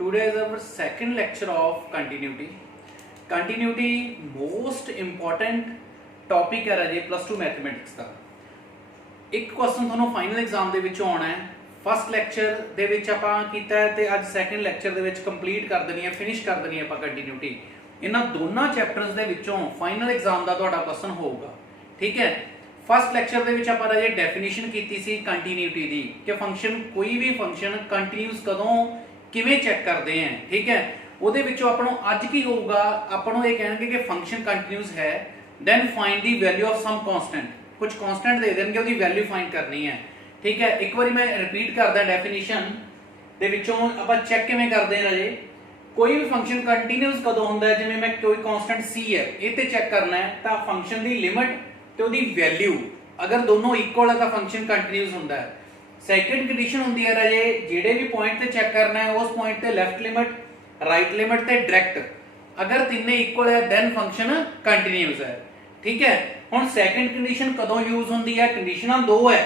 Today is our second lecture of continuity. Continuity most important topic है राजे plus two mathematics का। एक question ਤੁਹਾਨੂੰ final exam ਦੇ ਵਿੱਚੋਂ ਆਉਣਾ ਹੈ। फस्ट ਲੈਕਚਰ ਦੇ ਵਿੱਚ ਆਪਾਂ ਕੀਤਾ ਹੈ ਤੇ ਅੱਜ ਸੈਕੰਡ ਲੈਕਚਰ ਦੇ ਵਿੱਚ ਕੰਪਲੀਟ ਕਰ ਦੇਣੀ ਹੈ, ਫਿਨਿਸ਼ ਕਰ ਦੇਣੀ ਹੈ ਆਪਾਂ ਕੰਟੀਨਿਊਟੀ। ਇਹਨਾਂ ਦੋਨਾਂ ਚੈਪਟਰਸ ਦੇ ਵਿੱਚੋਂ फाइनल एग्जाम ਦਾ ਤੁਹਾਡਾ ਕੁਐਸਚਨ ਹੋਊਗਾ, ਠੀਕ ਹੈ। फस्ट ਲੈਕਚਰ ਦੇ ਵਿੱਚ ਆਪਾਂ ਰਾਜੇ ਡੈਫੀਨੇਸ਼ਨ ਕੀਤੀ ਸੀ ਕੰਟੀਨਿਊਟੀ ਦੀ ਕਿ ਫੰਕਸ਼ਨ ਕੋਈ ਵੀ ਫੰਕਸ਼ਨ ਕੰਟੀਨਿਊਸ ਕਦੋਂ ਕਿਵੇਂ ਚੈੱਕ ਕਰਦੇ हैं, ठीक है। ਉਹਦੇ ਵਿੱਚੋਂ ਆਪਾਂ ਨੂੰ ਅੱਜ ਕੀ ਹੋਊਗਾ, ਆਪਾਂ ਨੂੰ ਇਹ ਕਹਿਣਗੇ ਕਿ ਫੰਕਸ਼ਨ ਕੰਟੀਨਿਊਸ ਹੈ, then find the value of some constant। कुछ कांस्टेंट दे देंगे, ਉਹਦੀ वैल्यू फाइंड करनी है, ठीक है। एक बार मैं रिपीट करदा डेफिनेशन ਦੇ ਵਿੱਚੋਂ ਆਪਾਂ ਚੈੱਕ ਕਿਵੇਂ ਕਰਦੇ ਹਾਂ ਰਾਜੇ। ਕੋਈ ਵੀ ਫੰਕਸ਼ਨ ਕੰਟੀਨਿਊਸ ਕਦੋਂ ਹੁੰਦਾ ਹੈ, ਜਿਵੇਂ ਮੈਂ ਕੋਈ ਕਾਂਸਟੈਂਟ c ਹੈ ਇਹ ਤੇ ਚੈੱਕ ਕਰਨਾ ਹੈ ਤਾਂ ਫੰਕਸ਼ਨ ਦੀ ਲਿਮਿਟ ਤੇ ਉਹਦੀ ਵੈਲਿਊ ਅਗਰ ਦੋਨੋਂ ਇਕੁਅਲ ਹੈ ਤਾਂ ਫੰਕਸ਼ਨ ਕੰਟੀਨਿਊਸ ਹੁੰਦਾ ਹੈ। ਸੈਕੰਡ ਕੰਡੀਸ਼ਨ ਹੁੰਦੀ ਹੈ ਰਾਜੇ, ਜਿਹੜੇ ਵੀ ਪੁਆਇੰਟ ਤੇ ਚੈੱਕ ਕਰਨਾ ਹੈ ਉਸ ਪੁਆਇੰਟ ਤੇ ਲੈਫਟ ਲਿਮਿਟ, ਰਾਈਟ ਲਿਮਿਟ ਤੇ ਡਾਇਰੈਕਟ ਅਗਰ ਤਿੰਨੇ ਇਕੁਅਲ ਹੈ ਦੈਨ ਫੰਕਸ਼ਨ ਕੰਟੀਨਿਊਸ ਹੈ, ठीक है। ਹੁਣ ਸੈਕੰਡ ਕੰਡੀਸ਼ਨ ਕਦੋਂ ਯੂਜ਼ ਹੁੰਦੀ ਹੈ, ਕੰਡੀਸ਼ਨਾਂ ਦੋ ਹੈ।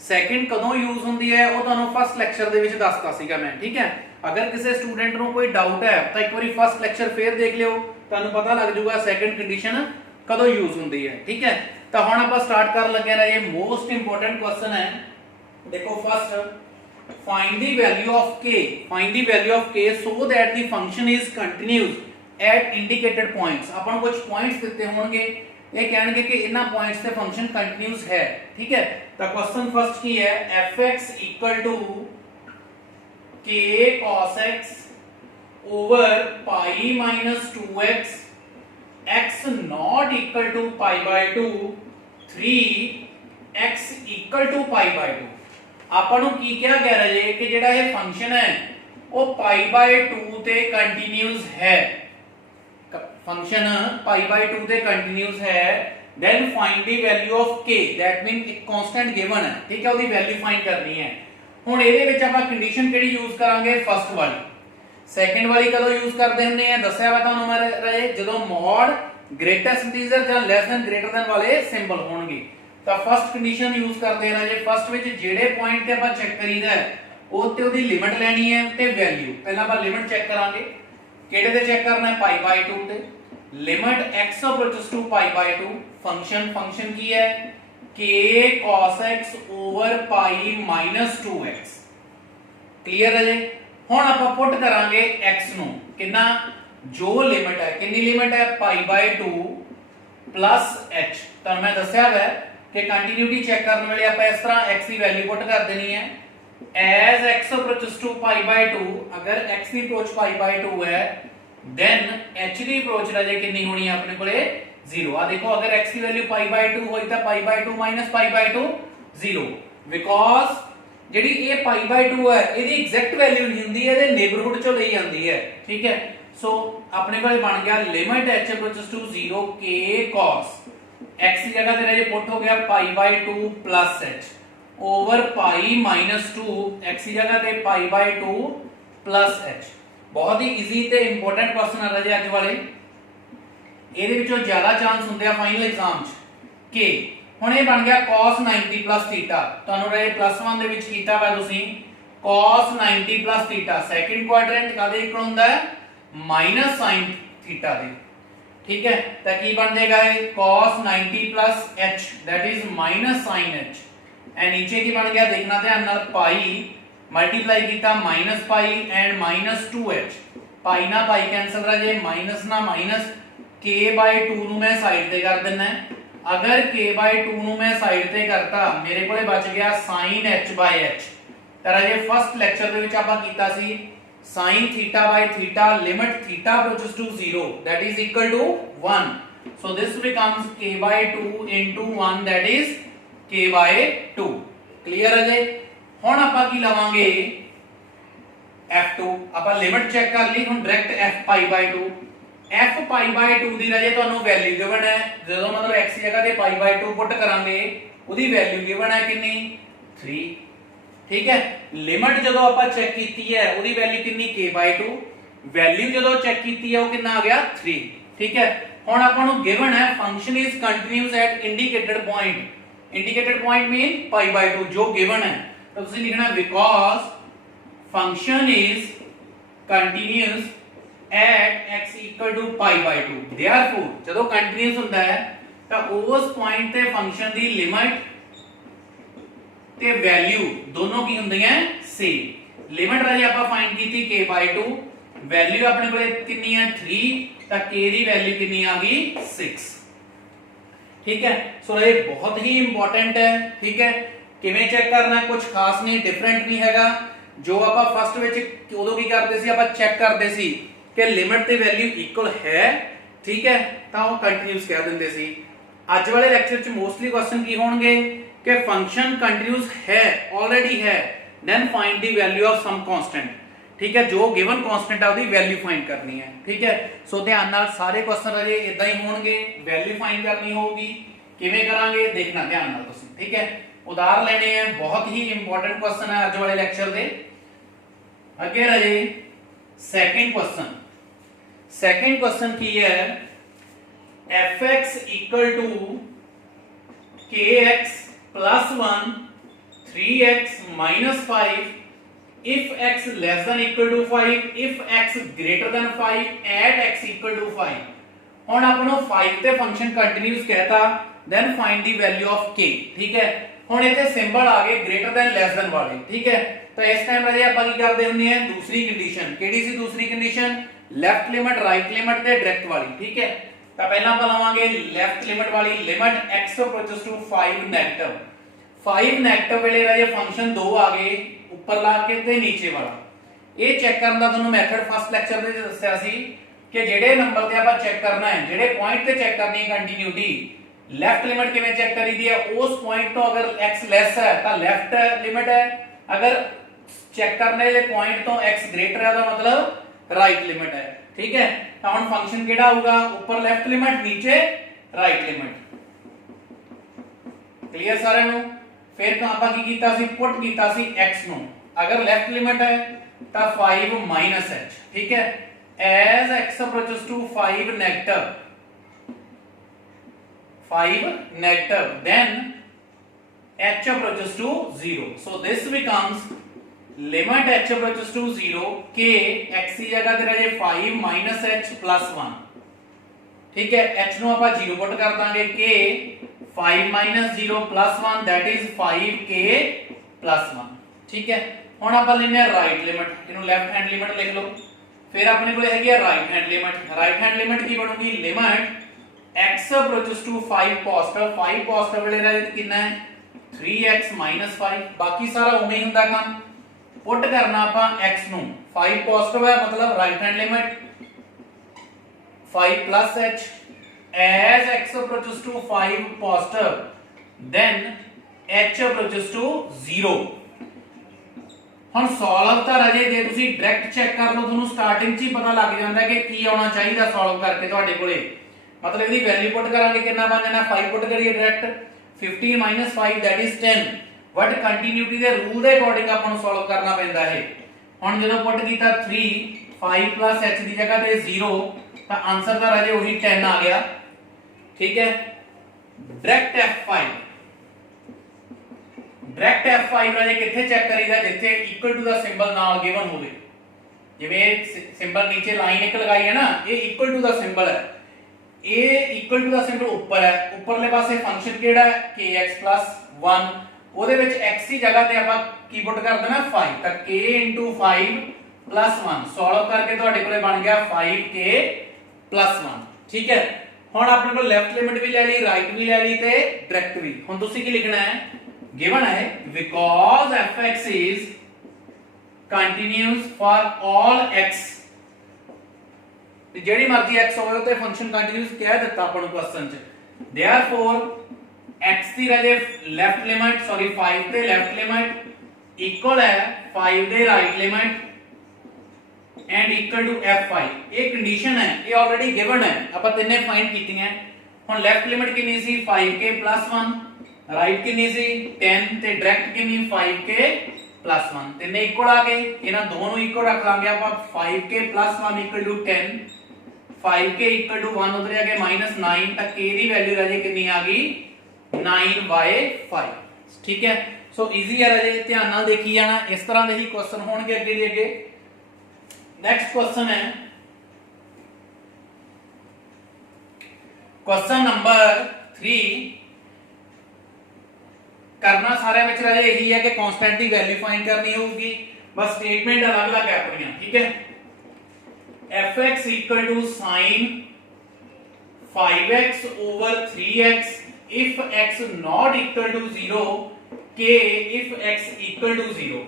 ਸੈਕੰਡ ਕਦੋਂ ਯੂਜ਼ ਹੁੰਦੀ ਹੈ ਉਹ ਤੁਹਾਨੂੰ ਫਸਟ ਲੈਕਚਰ ਦੇ ਵਿੱਚ ਦੱਸਤਾ ਸੀਗਾ ਮੈਂ, ਠੀਕ ਹੈ। ਅਗਰ ਕਿਸੇ ਸਟੂਡੈਂਟ ਨੂੰ ਕੋਈ ਡਾਊਟ ਹੈ ਤਾਂ ਇੱਕ ਵਾਰੀ ਫਸਟ ਲੈਕਚਰ ਫੇਰ ਦੇਖ ਲਿਓ, ਤੁਹਾਨੂੰ ਪਤਾ ਲੱਗ ਜਾਊਗਾ ਸੈਕੰਡ ਕੰਡੀਸ਼ਨ ਕਦੋਂ ਯੂਜ਼ ਹੁੰਦੀ ਹੈ, ਠੀਕ ਹੈ। ਤਾਂ ਹੁਣ ਆਪਾਂ ਸਟਾਰਟ ਕਰਨ ਲੱਗੇ ਹਾਂ। ਇਹ ਮੋਸਟ ਇੰਪੋਰਟੈਂਟ ਕੁਐਸਚਨ ਹੈ। देखो first find the value of k, find the value of k so that the function is continuous at indicated points। अपन कुछ points देते होंगे, ये कहेंगे कि इतना points से function continuous है, ठीक है। तो क्वेश्चन फर्स्ट की है fx equal to k cos x over pi minus 2x x not equal to pi by 2 3 x equal to pi by 2। ਆਪਾਂ ਨੂੰ ਕੀ ਕਿਹਾ ਗਿਆ ਰਾਜੇ ਕਿ ਜਿਹੜਾ ਇਹ ਫੰਕਸ਼ਨ ਹੈ ਉਹ π/2 ਤੇ ਕੰਟੀਨਿਊਸ ਹੈ। ਫੰਕਸ਼ਨ π/2 ਤੇ ਕੰਟੀਨਿਊਸ ਹੈ, then find the value of k, that means ਇੱਕ ਕਾਂਸਟੈਂਟ ਗਿਵਨ ਹੈ, ਠੀਕ ਹੈ, ਉਹਦੀ ਵੈਲਿਊ ਫਾਈਂਡ ਕਰਨੀ ਹੈ। ਹੁਣ ਇਹਦੇ ਵਿੱਚ ਆਪਾਂ ਕੰਡੀਸ਼ਨ ਕਿਹੜੀ ਯੂਜ਼ ਕਰਾਂਗੇ, ਫਸਟ ਵਾਲੀ। ਸੈਕੰਡ ਵਾਲੀ ਕਦੋਂ ਯੂਜ਼ ਕਰਦੇ ਹੁੰਦੇ ਆ ਦੱਸਿਆ ਵਾ ਤੁਹਾਨੂੰ ਮੈਂ ਰਾਜੇ, ਜਦੋਂ ਮੋਡ ਗ੍ਰੇਟੈਸਟ ਇੰਟੀਜਰ ਜਾਂ ਲੈਸ ਦੈਨ ਗ੍ਰੇਟਰ ਦੈਨ ਵਾਲੇ ਸਿੰਬਲ ਹੋਣਗੇ ਤਾਂ ਫਸਟ ਕੰਡੀਸ਼ਨ ਯੂਜ਼ ਕਰਦੇ ਹਾਂ ਜੇ ਫਸਟ ਵਿੱਚ ਜਿਹੜੇ ਪੁਆਇੰਟ ਤੇ ਆਪਾਂ ਚੈੱਕ ਕਰੀਦਾ ਉਹ ਤੇ ਉਹਦੀ ਲਿਮਿਟ ਲੈਣੀ ਹੈ ਤੇ ਵੈਲਿਊ। ਪਹਿਲਾਂ ਆਪਾਂ ਲਿਮਿਟ ਚੈੱਕ ਕਰਾਂਗੇ, ਕਿਹੜੇ ਤੇ ਚੈੱਕ ਕਰਨਾ ਹੈ, π/2 ਤੇ। Limit x approaches to π/2, function ਕੀ ਹੈ k cos x over pi minus 2x। Clear ਹੈ ਜੀ। ਹੁਣ ਆਪਾਂ ਪੁੱਟ ਕਰਾਂਗੇ x ਨੂੰ, ਕਿੰਨਾ ਜੋ ਲਿਮਿਟ ਹੈ, ਕਿੰਨੀ ਲਿਮਿਟ ਹੈ π/2 plus h। ਤਾਂ ਮੈਂ ਦੱਸਿਆ ਵਾ कि कंटिन्यूटी चेक करने वाले आप इस तरह x की वैल्यू पुट कर देनी है as x approaches to π/2। अगर x की अप्रोच π/2 है then h की अप्रोच राजे कितनी होनी है अपने कोले 0। आ देखो अगर x की वैल्यू π/2 होई ਤਾਂ π/2 - π/2 0, बिकॉज ਜਿਹੜੀ ਇਹ π/2 ਹੈ ਇਹਦੀ ਐਗਜ਼ੈਕਟ ਵੈल्यू ਨਹੀਂ ਹੁੰਦੀ, ਇਹਦੇ ਨੇਬਰਹੁੱਡ ਚੋਂ ਲਈ ਜਾਂਦੀ ਹੈ, ਠੀਕ ਹੈ। ਸੋ ਆਪਣੇ ਕੋਲੇ ਬਣ ਗਿਆ limit h approaches to 0 k cos x की जगह पे राजे पुट हो गया π/2 plus h over pi minus 2, x की जगह पे π/2 plus h। बहुत ही इजी ਤੇ ਇੰਪੋਰਟੈਂਟ ਕੁਐਸਚਨ ਆ ਰਾਜੇ ਅੱਜ ਵਾਲੇ। ਇਹਦੇ ਵਿੱਚੋਂ ਜ਼ਿਆਦਾ ਚਾਂਸ ਹੁੰਦੇ ਆ ਫਾਈਨਲ ਐਗਜ਼ਾਮ 'ਚ ਕਿ ਹੁਣ ਇਹ ਬਣ ਗਿਆ cos 90 plus θ। ਤੁਹਾਨੂੰ ਰਾਜੇ +1 ਦੇ ਵਿੱਚ ਕੀਤਾ ਵਾ ਤੁਸੀਂ cos 90 plus θ। ਸੈਕਿੰਡ ਕੁਆਡਰੈਂਟ ਕਾਦੇ ਇਕੁਅਲ ਹੁੰਦਾ ਹੈ ਮਾਈਨਸ sin θ ਦੇ, ठीक है। तो की बन जाएगा cos 90 plus h that is minus sin h। And नीचे की बन गया देखना ध्यान नाल पाई मल्टीप्लाई कीता minus pi and minus 2h। पाई ना पाई कैंसिल रह जाए, माइनस ना माइनस, k/2 ਨੂੰ मैं साइड ते कर देना है। अगर k/2 ਨੂੰ मैं साइड ते करता मेरे कोले बच गया sin h/h। तर ये फर्स्ट लेक्चर ਦੇ ਵਿੱਚ ਆਪਾਂ ਕੀਤਾ ਸੀ sin θ/θ limit θ approaches to 0 that is equal to 1। so this becomes k/2 into 1 that is k/2। clear ਹੈ ਜੀ। ਹੁਣ ਆਪਾਂ ਕੀ ਲਵਾਂਗੇ f2। ਆਪਾਂ ਲਿਮਿਟ ਚੈੱਕ ਕਰ ਲਈ, ਹੁਣ ਡਾਇਰੈਕਟ f π/2 f π/2 ਦੀ ਰਾਜੇ ਤੁਹਾਨੂੰ ਵੈਲਿਊ ਗਿਵਨ ਹੈ। ਜਦੋਂ ਮਤਲਬ x ਦੀ ਜਗ੍ਹਾ ਤੇ π/2 ਪੁੱਟ ਕਰਾਂਗੇ ਉਹਦੀ ਵੈਲਿਊ ਗਿਵਨ ਹੈ ਕਿੰਨੀ 3, ठीक है। लिमिट जो आप चेक की है ਉਹਦੀ वैल्यू कितनी k/2, वैल्यू जो चेक की है वो कितना आ गया 3, ठीक है। ਹੁਣ ਆਪਾਂ ਨੂੰ ਗਿਵਨ ਹੈ function is continuous at indicated point. Indicated point mean π/2 ਜੋ ਗਿਵਨ ਹੈ ਤਾਂ ਤੁਸੀਂ ਲਿਖਣਾ because function is continuous at x equal to pi by 2 therefore ਜਦੋਂ ਕੰਟੀਨਿਊਸ ਹੁੰਦਾ ਹੈ ਤਾਂ ਉਸ ਪੁਆਇੰਟ ਤੇ ਫੰਕਸ਼ਨ ਦੀ ਲਿਮਿਟ ਤੇ ਵੈਲਿਊ ਦੋਨੋਂ ਕੀ ਹੁੰਦੀਆਂ ਸੇਮ ਲਿਮਿਟ ਰਾਜੀ ਆਪਾਂ ਫਾਈਂਡ ਕੀਤੀ k by 2 ਵੈਲਿਊ ਆਪਣੇ ਕੋਲੇ ਕਿੰਨੀ ਹੈ 3 ਤਾਂ k ਦੀ ਵੈਲਿਊ ਕਿੰਨੀ ਆ ਗਈ 6 ठीक है सो ये बहुत ही इंपॉर्टेंट है ठीक है किवें चेक करना कुछ खास नहीं डिफरेंट नहीं हैगा जो ਆਪਾਂ ਫਸਟ ਵਿੱਚ ਉਦੋਂ ਕੀ ਕਰਦੇ ਸੀ ਆਪਾਂ ਚੈੱਕ ਕਰਦੇ ਸੀ ਕਿ ਲਿਮਿਟ ਤੇ ਵੈਲਿਊ ਇਕੁਅਲ ਹੈ ਠੀਕ ਹੈ ਤਾਂ ਉਹ ਕੰਟੀਨਿਊਸ ਕਹਿ ਦਿੰਦੇ ਸੀ ਅੱਜ ਵਾਲੇ ਲੈਕਚਰ ਚ ਮੋਸਟਲੀ ਕੁਐਸਚਨ ਕੀ ਹੋਣਗੇ ਕਿ ਫੰਕਸ਼ਨ ਕੰਟੀਨਿਊਸ ਹੈ ਆਲਰੇਡੀ ਹੈ then find the value of some constant ठीक है जो गिवन कांस्टेंट है ਉਹਦੀ ਵੈਲਿਊ ਫਾਈਂਡ ਕਰਨੀ ਹੈ ਠੀਕ ਹੈ ਸੋ ਧਿਆਨ ਨਾਲ ਸਾਰੇ ਕੁਐਸਚਨ ਅਜੇ ਇਦਾਂ ਹੀ ਹੋਣਗੇ ਵੈਲਿਊ ਫਾਈਂਡ ਕਰਨੀ ਹੋਊਗੀ ਕਿਵੇਂ ਕਰਾਂਗੇ ਦੇਖਣਾ ਧਿਆਨ ਨਾਲ ਤੁਸੀਂ ਠੀਕ ਹੈ ਉਦਾਹਰਨ ਲੈਣੇ ਹੈ ਬਹੁਤ ਹੀ ਇੰਪੋਰਟੈਂਟ ਕੁਐਸਚਨ ਹੈ ਅੱਜ ਵਾਲੇ ਲੈਕਚਰ ਦੇ ਅੱਗੇ ਰਾਜੇ ਸੈਕੰਡ ਕੁਐਸਚਨ ਕੀ ਹੈ fx kx plus 1 3x minus 5 if x less than equal to 5 if x greater than 5 at x equal to 5 ਹੁਣ ਆਪਾਂ ਨੂੰ 5 ਤੇ ਫੰਕਸ਼ਨ ਕੰਟੀਨਿਊਸ ਕਹਿਤਾ then find the value of k ਠੀਕ ਹੈ ਹੁਣ ਇੱਥੇ ਸਿੰਬਲ ਆ ਗਏ greater than less than ਵਾਲੇ ਠੀਕ ਹੈ ਤਾਂ ਇਸ ਟਾਈਮ ਰਾਜੇ ਆਪਾਂ ਕੀ ਕਰਦੇ ਹੁੰਦੇ ਆ ਦੂਸਰੀ ਕੰਡੀਸ਼ਨ ਕਿਹੜੀ ਸੀ ਦੂਸਰੀ condition left limit right limit ਤੇ ਡਾਇਰੈਕਟ ਵਾਲੀ ਠੀਕ ਹੈ ਤਾਂ ਪਹਿਲਾਂ ਆਪਾਂ ਲਵਾਂਗੇ ਲੈਫਟ ਲਿਮਿਟ ਵਾਲੀ limit x approaches to 5 negative 5 negative ਵੇਲੇ ਰਾਜੇ ਫੰਕਸ਼ਨ 2 ਆ ਗਏ ਉੱਪਰ ਲਾ ਕੇ ਤੇ ਨੀਚੇ ਵਾਲਾ ਇਹ ਚੈੱਕ ਕਰਨ ਦਾ ਤੁਹਾਨੂੰ ਮੈਥਡ ਫਸਟ ਲੈਕਚਰ ਦੇ ਵਿੱਚ ਦੱਸਿਆ ਸੀ ਕਿ ਜਿਹੜੇ ਨੰਬਰ ਤੇ ਆਪਾਂ ਚੈੱਕ ਕਰਨਾ ਹੈ ਜਿਹੜੇ ਪੁਆਇੰਟ ਤੇ ਚੈੱਕ ਕਰਨੀ ਹੈ ਕੰਟੀਨਿਊਟੀ ਲੈਫਟ ਲਿਮਿਟ ਕਿਵੇਂ ਚੈੱਕ ਕਰੀਦੀ ਹੈ ਉਸ ਪੁਆਇੰਟ ਤੋਂ ਅਗਰ x ਲੈਸ ਹੈ ਤਾਂ ਲੈਫਟ ਲਿਮਿਟ ਹੈ ਅਗਰ ਚੈੱਕ ਕਰਨੇ ਦੇ ਪੁਆਇੰਟ ਤੋਂ x ਗ੍ਰੇਟਰ ਹੈ ਦਾ ਮਤਲਬ ਰਾਈਟ ਲਿਮਿਟ ਹੈ ਠੀਕ ਹੈ ਤਾਂ ਹੁਣ ਫੰਕਸ਼ਨ ਕਿਹੜਾ ਆਊਗਾ ਉੱਪਰ ਲੈਫਟ ਲਿਮਿਟ ਨੀਚੇ ਰਾਈਟ ਲਿਮਿਟ ਕਲੀਅਰ ਸਾਰਿਆਂ ਨੂੰ ਫਿਰ ਤਾਂ ਆਪਾਂ ਕੀ ਕੀਤਾ ਸੀ ਪੁੱਟ ਕੀਤਾ ਸੀ x ਨੂੰ ਅਗਰ ਲੈਫਟ ਲਿਮਿਟ ਹੈ ਤਾਂ 5 h ਠੀਕ ਹੈ as x approaches to 5 negative then h approaches to 0 so this becomes limit h approaches to 0 k x ਦੀ ਜਗ੍ਹਾ ਤੇ ਰਹੇ 5 h plus 1 ਠੀਕ ਹੈ h ਨੂੰ ਆਪਾਂ 0 ਪੁੱਟ ਕਰ ਦਾਂਗੇ k 5 0 plus 1 that is 5k plus 1 ਠੀਕ ਹੈ ਹੁਣ ਆਪਾਂ ਲੈਣੇ ਆ ਰਾਈਟ ਲਿਮਿਟ ਇਹਨੂੰ ਲੈਫਟ ਹੈਂਡ ਲਿਮਿਟ ਲਿਖ ਲਓ ਫਿਰ ਆਪਣੇ ਕੋਲੇ ਹੈਗੀ ਆ ਰਾਈਟ ਹੈਂਡ ਲਿਮਿਟ ਕੀ ਬਣੂਗੀ limit x approaches to 5 positive ਵੇਲੇ ਦਾ ਕਿੰਨਾ ਹੈ 3x 5 ਬਾਕੀ ਸਾਰਾ ਉਵੇਂ ਹੀ ਹੁੰਦਾ ਕੰਮ ਪੁੱਟ ਕਰਨਾ ਆਪਾਂ x ਨੂੰ 5 ਪੋਜ਼ਿਟਿਵ ਹੈ ਮਤਲਬ right hand limit 5 plus h as x approaches to 5 positive then h approaches to 0 ਹੁਣ ਸੋਲਵ ਤਾਂ ਰਾਜੇ ਜੇ ਤੁਸੀਂ ਡਾਇਰੈਕਟ ਚੈੱਕ ਕਰ ਲਓ ਤੁਹਾਨੂੰ ਸਟਾਰਟਿੰਗ 'ਚ ਹੀ ਪਤਾ ਲੱਗ ਜਾਂਦਾ ਕਿ ਕੀ ਆਉਣਾ ਚਾਹੀਦਾ ਸੋਲਵ ਕਰਕੇ ਤੁਹਾਡੇ ਕੋਲੇ ਮਤਲਬ ਇਹਦੀ ਵੈਲਿਊ ਪੁੱਟ ਕਰਾਂਗੇ ਕਿੰਨਾ ਬਣ ਜਾਣਾ 5 ਪੁੱਟ ਕਰੀਏ direct 15 5 that is 10 but continuity ਦੇ ਰੂਲ ਦੇ ਅਕੋਰਡਿੰਗ ਆਪਾਂ ਨੂੰ ਸੋਲਵ ਕਰਨਾ ਪੈਂਦਾ ਹੈ ਹੁਣ ਜਦੋਂ ਪੁੱਟ ਕੀਤਾ 3 5 plus h ਦੀ ਜਗ੍ਹਾ ਤੇ 0 ਤਾਂ ਆਨਸਰ ਦਾ ਰਾਜੇ ਉਹੀ 10 ਆ ਗਿਆ ਠੀਕ ਹੈ ਡਾਇਰੈਕਟ f5 ਰਾਜੇ ਕਿੱਥੇ ਚੈੱਕ ਕਰੀਦਾ ਜਿੱਥੇ ਇਕੁਅਲ ਟੂ ਦਾ ਸਿੰਬਲ ਨਾਲ ਗਿਵਨ ਹੋਵੇ ਜਿਵੇਂ ਸਿੰਬਲ ਨੀਚੇ ਲਾਈਨ ਇੱਕ ਲਗਾਈ ਹੈ ਨਾ ਇਹ ਇਕੁਅਲ ਟੂ ਦਾ ਸਿੰਬਲ ਹੈ ਇਹ ਇਕੁਅਲ ਟੂ ਦਾ ਸਿੰਬਲ ਉੱਪਰ ਹੈ ਉੱਪਰਲੇ ਪਾਸੇ ਫੰਕਸ਼ਨ ਕਿਹੜਾ ਹੈ kx 1 ਉਹਦੇ ਵਿੱਚ x ਦੀ ਜਗ੍ਹਾ ਤੇ ਆਪਾਂ ਕੀ ਪੁੱਟ ਕਰ ਦੇਣਾ 5 ਤਾਂ k 5 1 ਸੋਲਵ ਕਰਕੇ ਤੁਹਾਡੇ ਕੋਲੇ ਬਣ ਗਿਆ 5k 1 ਠੀਕ ਹੈ ਹੁਣ ਆਪਣੇ ਕੋਲ ਲੈਫਟ ਲਿਮਿਟ ਵੀ ਲੈ ਲਈ ਰਾਈਟ ਵੀ ਲੈ ਲਈ ਤੇ ਡਾਇਰੈਕਟ ਵੀ ਹੁਣ ਤੁਸੀਂ ਕੀ ਲਿਖਣਾ ਹੈ ਗਿਵਨ ਹੈ because fx is continuous for all x ਜਿਹੜੀ ਮਰਜ਼ੀ x ਹੋਵੇ ਤੇ ਫੰਕਸ਼ਨ ਕੰਟੀਨਿਊਸ ਕਹਿ ਦਿੱਤਾ ਆਪਾਂ ਨੂੰ ਕੁਐਸਚਨ 'ਚ therefore x ਦੀ ਰਾਜੇ ਲੈਫਟ ਲਿਮਿਟ 5 ਤੇ ਲੈਫਟ ਲਿਮਿਟ ਇਕੁਅਲ ਹੈ 5 ਦੇ right limit and equal to f5 ਇਹ ਕੰਡੀਸ਼ਨ ਹੈ ਇਹ ਆਲਰੇਡੀ ਗਿਵਨ ਹੈ ਆਪਾਂ ਤਿੰਨੇ ਫਾਈਂਡ ਕੀਤੀਆਂ ਹੁਣ ਲੈਫਟ ਲਿਮਿਟ ਕਿੰਨੀ ਸੀ 5k 1 ਰਾਈਟ ਕਿੰਨੀ ਸੀ 10 ਤੇ ਡਾਇਰੈਕਟ ਕਿੰਨੀ 5k 1 ਤਿੰਨੇ ਇਕੁਅਲ ਆ ਗਏ ਇਹਨਾਂ ਦੋਨੋਂ ਨੂੰ ਇਕੁਅਲ ਰੱਖ ਲਾਂਗੇ ਆਪਾਂ 5k 1 equal to 10 5k equal to 1 ਉਧਰ ਆ ਗਿਆ -9 ਤਾਂ k ਦੀ ਵੈਲਿਊ ਰਾਜੇ ਕਿੰਨੀ ਆ ਗਈ 9/5 ਠੀਕ ਹੈ ਸੋ ਈਜ਼ੀ ਹੈ ਰਾਜੇ ਧਿਆਨ ਨਾਲ ਦੇਖੀ ਜਾਣਾ ਇਸ ਤਰ੍ਹਾਂ ਦੇ ਹੀ ਕੁਐਸਚਨ ਹੋਣਗੇ ਅੱਗੇ ਦੇ ਅੱਗੇ नेक्स्ट क्वेश्चन है क्वेश्चन नंबर 3। करना सारे में राजे यही है कि कांस्टेंट की वैल्यू फाइंड करनी होगी, बस स्टेटमेंट अलग अलग है अपनी, ठीक है। fx equal to sine 5x over 3x if x not equal to 0 k if x equal to 0।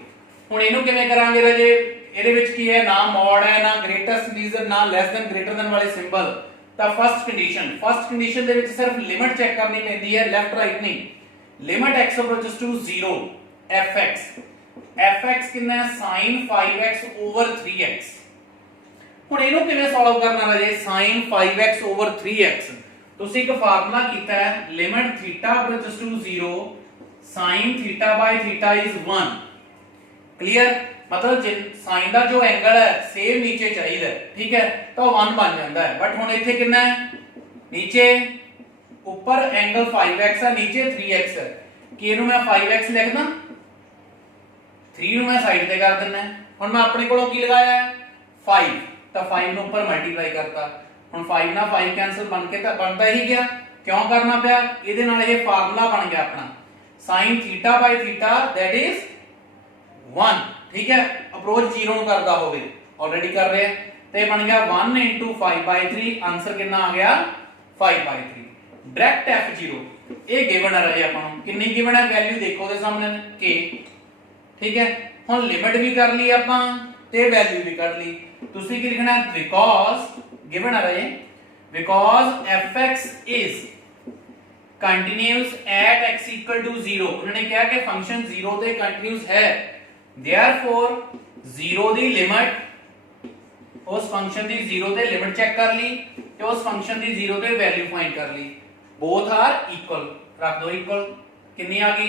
ਹੁਣ ਇਹਨੂੰ ਕਿਵੇਂ ਕਰਾਂਗੇ ਰਾਜੇ, ਇਹਦੇ ਵਿੱਚ ਕੀ ਹੈ, ਨਾ ਮੋਡ ਹੈ, ਨਾ ਗ੍ਰੇਟੈਸਟ ਰੀਜ਼ਨ, ਨਾ ਲੈਸ ਦੈਨ ਗ੍ਰੇਟਰ ਦੈਨ ਵਾਲੇ ਸਿੰਬਲ। ਤਾਂ ਫਸਟ ਕੰਡੀਸ਼ਨ ਦੇ ਵਿੱਚ ਸਿਰਫ ਲਿਮਿਟ ਚੈੱਕ ਕਰਨੀ ਪੈਂਦੀ ਹੈ, ਲੈਫਟ ਰਾਈਟ ਨਹੀਂ। Limit x approaches to 0 fx कितना है sin 5x over 3x। ਹੁਣ ਇਹਨੂੰ ਕਿਵੇਂ ਸੋਲਵ ਕਰਨਾ ਰਾਜੇ, sin 5x over 3x ਤੁਸੀਂ ਇੱਕ ਫਾਰਮੂਲਾ ਕੀਤਾ ਹੈ, limit theta approaches to 0 sin theta by theta is 1। Clear, मतलब sin ਦਾ ਜੋ एंगल है सेम नीचे चाहिए, ठीक है, तो 1 बन जाता है। बट ਹੁਣ ਇੱਥੇ ਕਿੰਨਾ है, नीचे ऊपर एंगल 5x है, नीचे 3x है, कि ਇਹਨੂੰ मैं 5x लिखना, 3 ਨੂੰ मैं साइड ਤੇ कर देना। ਹੁਣ मैं अपने ਕੋਲੋਂ ਕੀ ਲਗਾਇਆ है 5, ਤਾਂ 5 ਨੂੰ ਉੱਪਰ ਮਲਟੀਪਲਾਈ ਕਰਤਾ। ਹੁਣ 5 ਨਾਲ 5 ਕੈਨਸਲ ਬਣ ਕੇ ਤਾਂ ਬਣਦਾ ਹੀ ਗਿਆ, ਕਿਉਂ ਕਰਨਾ ਪਿਆ, ਇਹਦੇ ਨਾਲ ਇਹ ਫਾਰਮੂਲਾ ਬਣ ਗਿਆ ਆਪਣਾ sin theta by theta that is 1, ठीक है। ਅਪਰੋਚ 0 ਨੂੰ ਕਰਦਾ ਹੋਵੇ, ਆਲਰੇਡੀ ਕਰ ਰਹੇ ਆ, ਤੇ ਬਣ ਗਿਆ 1 into 5/3। ਆਨਸਰ ਕਿੰਨਾ ਆ ਗਿਆ 5/3। डायरेक्ट f0 ਇਹ ਗਿਵਨ ਹੈ ਰਾਜੇ, ਆਪਾਂ ਨੂੰ ਕਿੰਨੀ ਗਿਵਨ ਹੈ, ਵੈਲਿਊ ਦੇਖੋ ਦੇ ਸਾਹਮਣੇ k, ਠੀਕ ਹੈ। ਹੁਣ ਲਿਮਿਟ ਵੀ ਕਰ ਲਈ ਆਪਾਂ ਤੇ ਵੈਲਿਊ ਵੀ ਕੱਢ ਲਈ। ਤੁਸੀਂ ਕੀ ਲਿਖਣਾ, ਬਿਕੋਜ਼ ਗਿਵਨ ਹੈ ਰਾਜੇ, because fx is continuous at x equal to 0। उन्होंने किया कि फंक्शन 0 ਤੇ कंटीन्यूअस है, therefore 0 ਦੀ ਲਿਮਿਟ, ਉਸ ਫੰਕਸ਼ਨ ਦੀ 0 ਤੇ ਲਿਮਿਟ ਚੈੱਕ ਕਰ ਲਈ ਤੇ ਉਸ ਫੰਕਸ਼ਨ ਦੀ 0 ਤੇ ਵੈਲਿਊ फाइंड कर ली। बोथ आर इक्वल, रख दो इक्वल, कितनी आ गई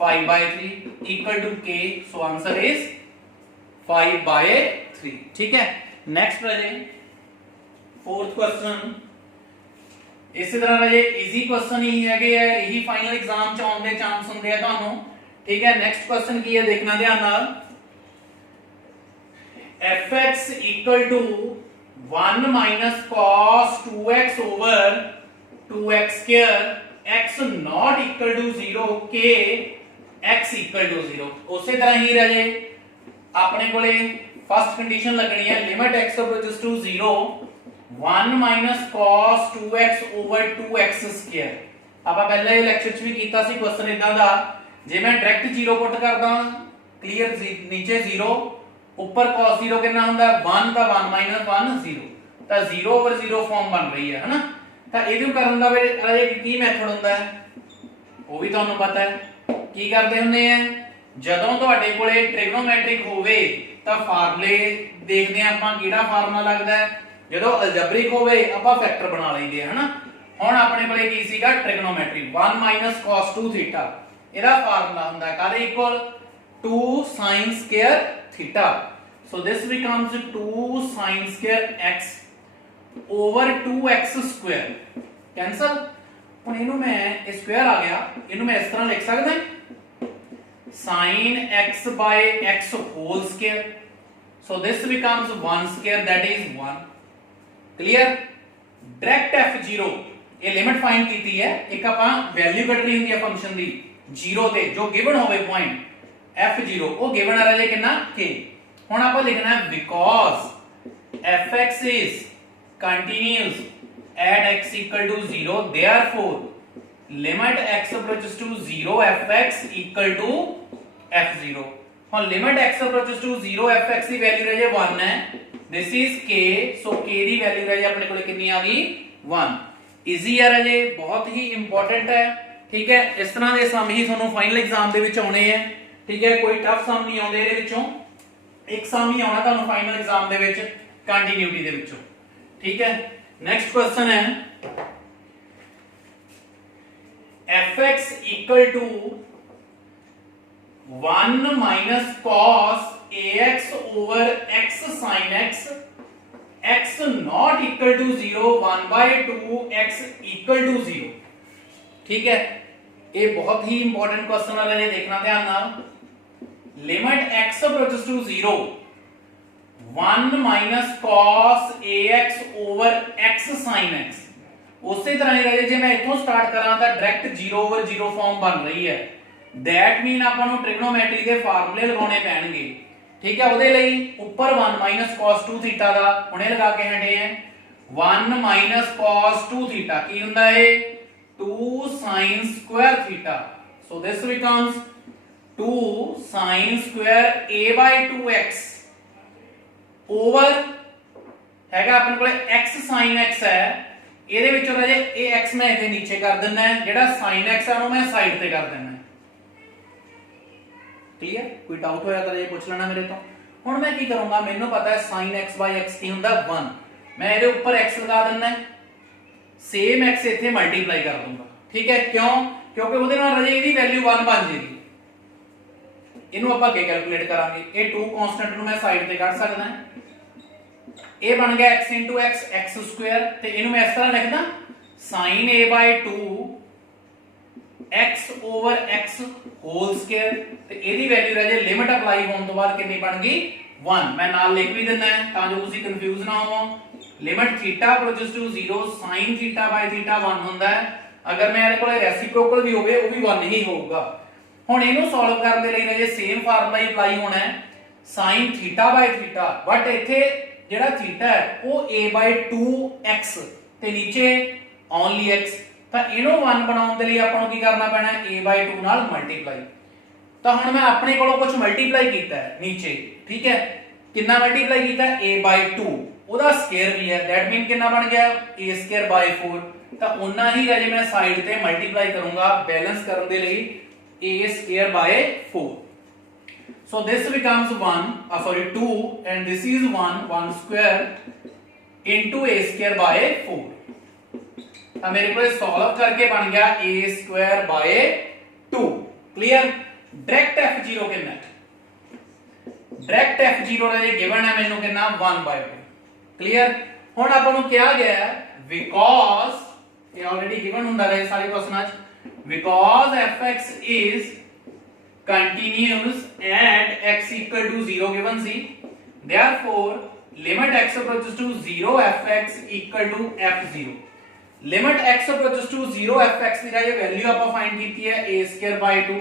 5/3 equal to k, so answer is 5/3, ठीक है। नेक्स्ट राजे फोर्थ क्वेश्चन, इसी तरह राजे इजी क्वेश्चन ही है, यही फाइनल एग्जाम च आने दे चांस होंगे ਤੁਹਾਨੂੰ, ठीक है। नेक्स्ट क्वेश्चन की है, देखना ध्यान नाल, fx equal to 1 minus cos 2x over 2x square x not equal to 0 k x equal to 0। ਉਸੇ ਤਰ੍ਹਾਂ ਹੀ ਰਾਜੇ ਆਪਣੇ ਕੋਲੇ ਫਸਟ ਕੰਡੀਸ਼ਨ ਲੱਗਣੀ ਹੈ, limit x approaches to 0 1 minus cos 2x over 2x square। ਆਪਾਂ ਪਹਿਲੇ ਲੈਕਚਰ 'ਚ ਵੀ ਕੀਤਾ ਸੀ ਕੁਐਸਚਨ ਇਦਾਂ ਦਾ, ਜੇ ਮੈਂ ਡਾਇਰੈਕਟ 0 ਪੁੱਟ ਕਰਦਾ, ਕਲੀਅਰ, ਨੀਚੇ 0, ਉੱਪਰ cos 0 ਕਿੰਨਾ ਹੁੰਦਾ 1, ਤਾਂ 1 minus 1 0, ਤਾਂ 0 over 0 ਫਾਰਮ ਬਣ ਰਹੀ ਹੈ, ਹਨਾ। ਤਾਂ ਇਹਨੂੰ ਕਰਨ ਦਾ ਵੇ ਕੀ ਮੈਥਡ ਹੁੰਦਾ ਹੈ, ਉਹ ਵੀ ਤੁਹਾਨੂੰ ਪਤਾ ਹੈ। ਕੀ ਕਰਦੇ ਹੁੰਦੇ ਆ, ਜਦੋਂ ਤੁਹਾਡੇ ਕੋਲੇ ਟ੍ਰਿਗਨੋਮੈਟ੍ਰਿਕ ਹੋਵੇ ਤਾਂ ਫਾਰਮੂਲੇ ਦੇਖਦੇ ਆ ਆਪਾਂ, ਕਿਹੜਾ ਫਾਰਮੂਲਾ ਲੱਗਦਾ ਹੈ, ਜਦੋਂ ਅਲਜਬਰਿਕ ਹੋਵੇ ਆਪਾਂ ਫੈਕਟਰ ਬਣਾ ਲਈਦੇ, ਹਨਾ। ਹੁਣ ਆਪਣੇ ਕੋਲੇ ਕੀ ਸੀਗਾ, ਟ੍ਰਿਗਨੋਮੈਟ੍ਰਿਕ 1 minus cos 2 ਥੀਟਾ, ਇਹਦਾ ਫਾਰਮੂਲਾ ਹੁੰਦਾ ਹੈ ਕਾਹਦੇ equal 2 sin square theta। so this becomes 2 sin square x over 2x square, cancel. ਹੁਣ ਇਹਨੂੰ ਮੈਂ ਇਹ ਸਕੁਅਰ ਆ ਗਿਆ, ਇਹਨੂੰ ਮੈਂ ਇਸ ਤਰ੍ਹਾਂ ਲਿਖ ਸਕਦਾ sin x by x whole square, so this becomes 1 square that is 1। clear, direct f0 ਇਹ ਲਿਮਿਟ ਫਾਈਂਡ ਕੀਤੀ ਹੈ, ਇੱਕ ਆਪਾਂ ਵੈਲਿਊ ਕੱਢਣੀ ਹੁੰਦੀ ਹੈ ਫੰਕਸ਼ਨ ਦੀ 0 ਤੇ, ਜੋ ਗਿਵਨ ਹੋਵੇ ਪੁਆਇੰਟ f0, ਉਹ ਗਿਵਨ ਆ ਰਿਹਾ ਕਿੰਨਾ k। ਹੁਣ ਆਪਾਂ ਲਿਖਣਾ ਹੈ because fx is continuous at x equal to 0, therefore limit x approaches to 0 fx equal to f0। ਹੁਣ limit x approaches to 0 fx the value ਰਹਿ ਜੇ 1 ਹੈ, this is k, so k the value ਰਹਿ ਜੇ ਆਪਣੇ ਕੋਲੇ ਕਿੰਨੀ ਆ ਗਈ 1। ਈਜ਼ੀ ਹੈ ਰਾਜੇ, ਬਹੁਤ ਹੀ ਇੰਪੋਰਟੈਂਟ ਹੈ, ਠੀਕ ਹੈ। ਇਸ ਤਰ੍ਹਾਂ ਦੇ ਸਮ ਹੀ ਤੁਹਾਨੂੰ ਫਾਈਨਲ ਐਗਜ਼ਾਮ ਦੇ ਵਿੱਚ ਆਉਣੇ ਆ, ਠੀਕ ਹੈ। ਕੋਈ ਟਫ ਸਮ ਨਹੀਂ ਆਉਂਦੇ ਇਹਦੇ ਵਿੱਚੋਂ, ਇੱਕ ਸਮ ਹੀ ਆਉਣਾ ਤੁਹਾਨੂੰ ਫਾਈਨਲ ਐਗਜ਼ਾਮ ਦੇ ਵਿੱਚ ਕੰਟੀਨਿਊਟੀ ਦੇ ਵਿੱਚੋਂ, ठीक है। नेक्स्ट क्वेश्चन है fx equal to 1 minus cos ax over x sin x, x not equal to 0 1/2 x equal to 0, ठीक है। ये बहुत ही इंपॉर्टेंट क्वेश्चन है, देखना ध्यान नाल। Limit x approaches to 0 1 minus cos ax over x sin x। उसी तरह ही राजे जे मैं इथों स्टार्ट करा तो डायरेक्ट 0 ओवर 0 फॉर्म बन रही है। दैट मीन आपां नूं ट्रिग्नोमेट्री के फार्मूले लगाने पैणगे। ठीक है, ਉਹਦੇ ਲਈ ਉੱਪਰ 1 माइनस cos 2 थीटा ਦਾ ਹੁਣੇ ਲਗਾ ਕੇ ਹਟੇ ਆ। 1 माइनस cos 2 थीटा ਕੀ ਹੁੰਦਾ ਹੈ 2 sin square theta। so this becomes 2 sin square a by 2x over ਹੈਗਾ ਆਪਣੇ ਕੋਲੇ x sin x ਹੈ। ਇਹਦੇ ਵਿੱਚੋਂ ਰਾਜੇ ਇਹ x ਮੈਂ ਇਹਦੇ ਨੀਚੇ ਕਰ ਦਿੰਦਾ ਹੈ, ਜਿਹੜਾ sin x ਹੈ ਉਹਨੂੰ ਮੈਂ ਸਾਈਡ ਤੇ ਕਰ ਦਿੰਦਾ। क्लियर? कोई डाउट होया तो ये पूछ लेना मेरे तो। हुण मैं की करूंगा, मैनू पता है sin x by x की हुंदा 1, मैं ਇਹਦੇ ਉੱਪਰ x लगा देना है, सेम x ਇੱਥੇ मल्टीप्लाई कर दूंगा। ठीक है, क्यों? क्योंकि ਉਹਦੇ ਨਾਲ ਰਾਜੇ ਇਹਦੀ ਵੈਲਿਊ 1 ਬਣ ਜੇਗੀ। ਇਹਨੂੰ ਆਪਾਂ ਅੱਗੇ ਕੈਲਕੂਲੇਟ ਕਰਾਂਗੇ। ਇਹ 2 ਕਾਂਸਟੈਂਟ ਨੂੰ ਮੈਂ ਸਾਈਡ ਤੇ ਕੱਢ ਸਕਦਾ ਹਾਂ। ਇਹ ਬਣ ਗਿਆ x x x स्क्वायर ਤੇ ਇਹਨੂੰ ਮੈਂ ਇਸ ਤਰ੍ਹਾਂ ਲਿਖਦਾ sin a by 2 x over x whole square ਤੇ ਇਹਦੀ ਵੈਲਿਊ ਰਾਜੇ ਲਿਮਿਟ ਅਪਲਾਈ ਹੋਣ ਤੋਂ ਬਾਅਦ ਕਿੰਨੀ ਬਣ ਗਈ 1। ਮੈਂ ਨਾਲ ਲਿਖ ਵੀ ਦਿੰਦਾ ਹੈ ਤਾਂ ਜੋ ਤੁਸੀਂ ਕਨਫਿਊਜ਼ ਨਾ ਹੋਵੋ। Limit theta approaches to 0 sin theta by theta 1 ਹੁੰਦਾ ਹੈ। ਅਗਰ ਮੈਂ ਇਹਦੇ ਕੋਲੇ ਰੈਸੀਪ੍ਰੋਕਲ ਵੀ ਹੋਵੇ ਉਹ ਵੀ 1 ਹੀ ਹੋਊਗਾ। ਹੁਣ ਇਹਨੂੰ ਸੋਲਵ ਕਰਨ ਦੇ ਲਈ ਰਾਜੇ ਸੇਮ ਫਾਰਮੂਲਾ ਹੀ ਅਪਲਾਈ ਹੋਣਾ ਹੈ sin theta by theta, but ਇੱਥੇ ਜਿਹੜਾ ਥੀਟਾ ਹੈ ਉਹ a by 2x ਤੇ ਨੀਚੇ ਓਨਲੀ x, ਤਾਂ ਇਹਨੂੰ 1 ਬਣਾਉਣ ਦੇ ਲਈ ਆਪਾਂ ਨੂੰ ਕੀ ਕਰਨਾ ਪੈਣਾ ਹੈ a by 2 ਨਾਲ ਮਲਟੀਪਲਾਈ। ਤਾਂ ਹੁਣ ਮੈਂ ਆਪਣੇ ਕੋਲੋਂ ਕੁਝ ਮਲਟੀਪਲਾਈ ਕੀਤਾ ਹੈ ਨੀਚੇ। ਠੀਕ ਹੈ, ਕਿੰਨਾ ਮਲਟੀਪਲਾਈ ਕੀਤਾ a by 2, ਉਹਦਾ ਸਕੁਅਰ ਵੀ ਹੈ। ਦੈਟ ਮੀਨ ਕਿੰਨਾ ਬਣ ਗਿਆ a ਸਕੁਅਰ by 4। ਤਾਂ ਉਨਾ ਹੀ ਰਾਜੇ ਮੈਂ ਸਾਈਡ ਤੇ ਮਲਟੀਪਲਾਈ ਕਰੂੰਗਾ ਬੈਲੈਂਸ ਕਰਨ ਦੇ ਲਈ a square by 4। so this becomes 2 and this is 1 square into a square by 4। ਤਾਂ ਮੇਰੇ ਕੋਲ ਸੋਲਵ ਕਰਕੇ ਬਣ ਗਿਆ a square by 2। Clear? Direct f0 कितना है? डायरेक्ट f0 राजे गिवन है मैनू कितना 1 by 2। क्लियर? हुण ਆਪਾਂ ਨੂੰ ਕਿਹਾ ਗਿਆ ਹੈ because ਇਹ ਆਲरेडी गिवन ਹੁੰਦਾ ਹੈ ਸਾਰੇ ਕੁਐਸਚਨਾਂ 'ਚ, because fx is continuous at x equal to 0 given c, therefore limit x approaches to 0 fx equal to f0। Limit x approaches to 0 fx ਦੀ ਰਾਜੇ ਵੈਲਿਊ ਆਪਾਂ ਫਾਈਂਡ ਕੀਤੀ ਹੈ a square by 2।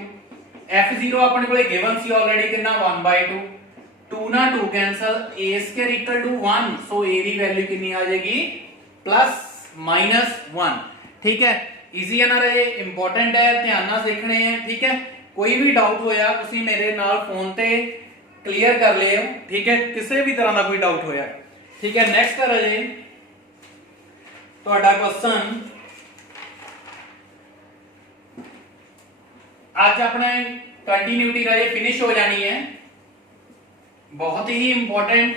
f0 ਆਪਣੇ ਕੋਲੇ ਗਿਵਨ ਸੀ already ਕਿੰਨਾ 1 by 2, 2 ਨਾਲ 2 cancel, a square equal to 1, so a the value ਕਿੰਨੀ ਆ ਜਾਏਗੀ +-1। ਠੀਕ ਹੈ, ਈਜ਼ੀ ਹੈ ਨਾ ਰਾਜੇ, ਇੰਪੋਰਟੈਂਟ ਹੈ, ਧਿਆਨ ਨਾਲ ਦੇਖਣੇ ਹੈ। ਠੀਕ ਹੈ, ਕੋਈ ਵੀ ਡਾਊਟ ਹੋਇਆ ਤੁਸੀਂ ਮੇਰੇ ਨਾਲ ਫੋਨ ਤੇ ਕਲੀਅਰ ਕਰ ਲਿਓ। ਠੀਕ ਹੈ, ਕਿਸੇ ਵੀ ਤਰ੍ਹਾਂ ਦਾ ਕੋਈ ਡਾਊਟ ਹੋਇਆ। ਠੀਕ ਹੈ, ਨੈਕਸਟ ਹੈ ਰਾਜੇ ਤੁਹਾਡਾ ਕੁਐਸਚਨ। ਅੱਜ ਆਪਣੇ ਕੰਟੀਨਿਊਟੀ ਰਾਜੇ ਫਿਨਿਸ਼ ਹੋ ਜਾਣੀ ਹੈ। ਬਹੁਤ ਹੀ ਇੰਪੋਰਟੈਂਟ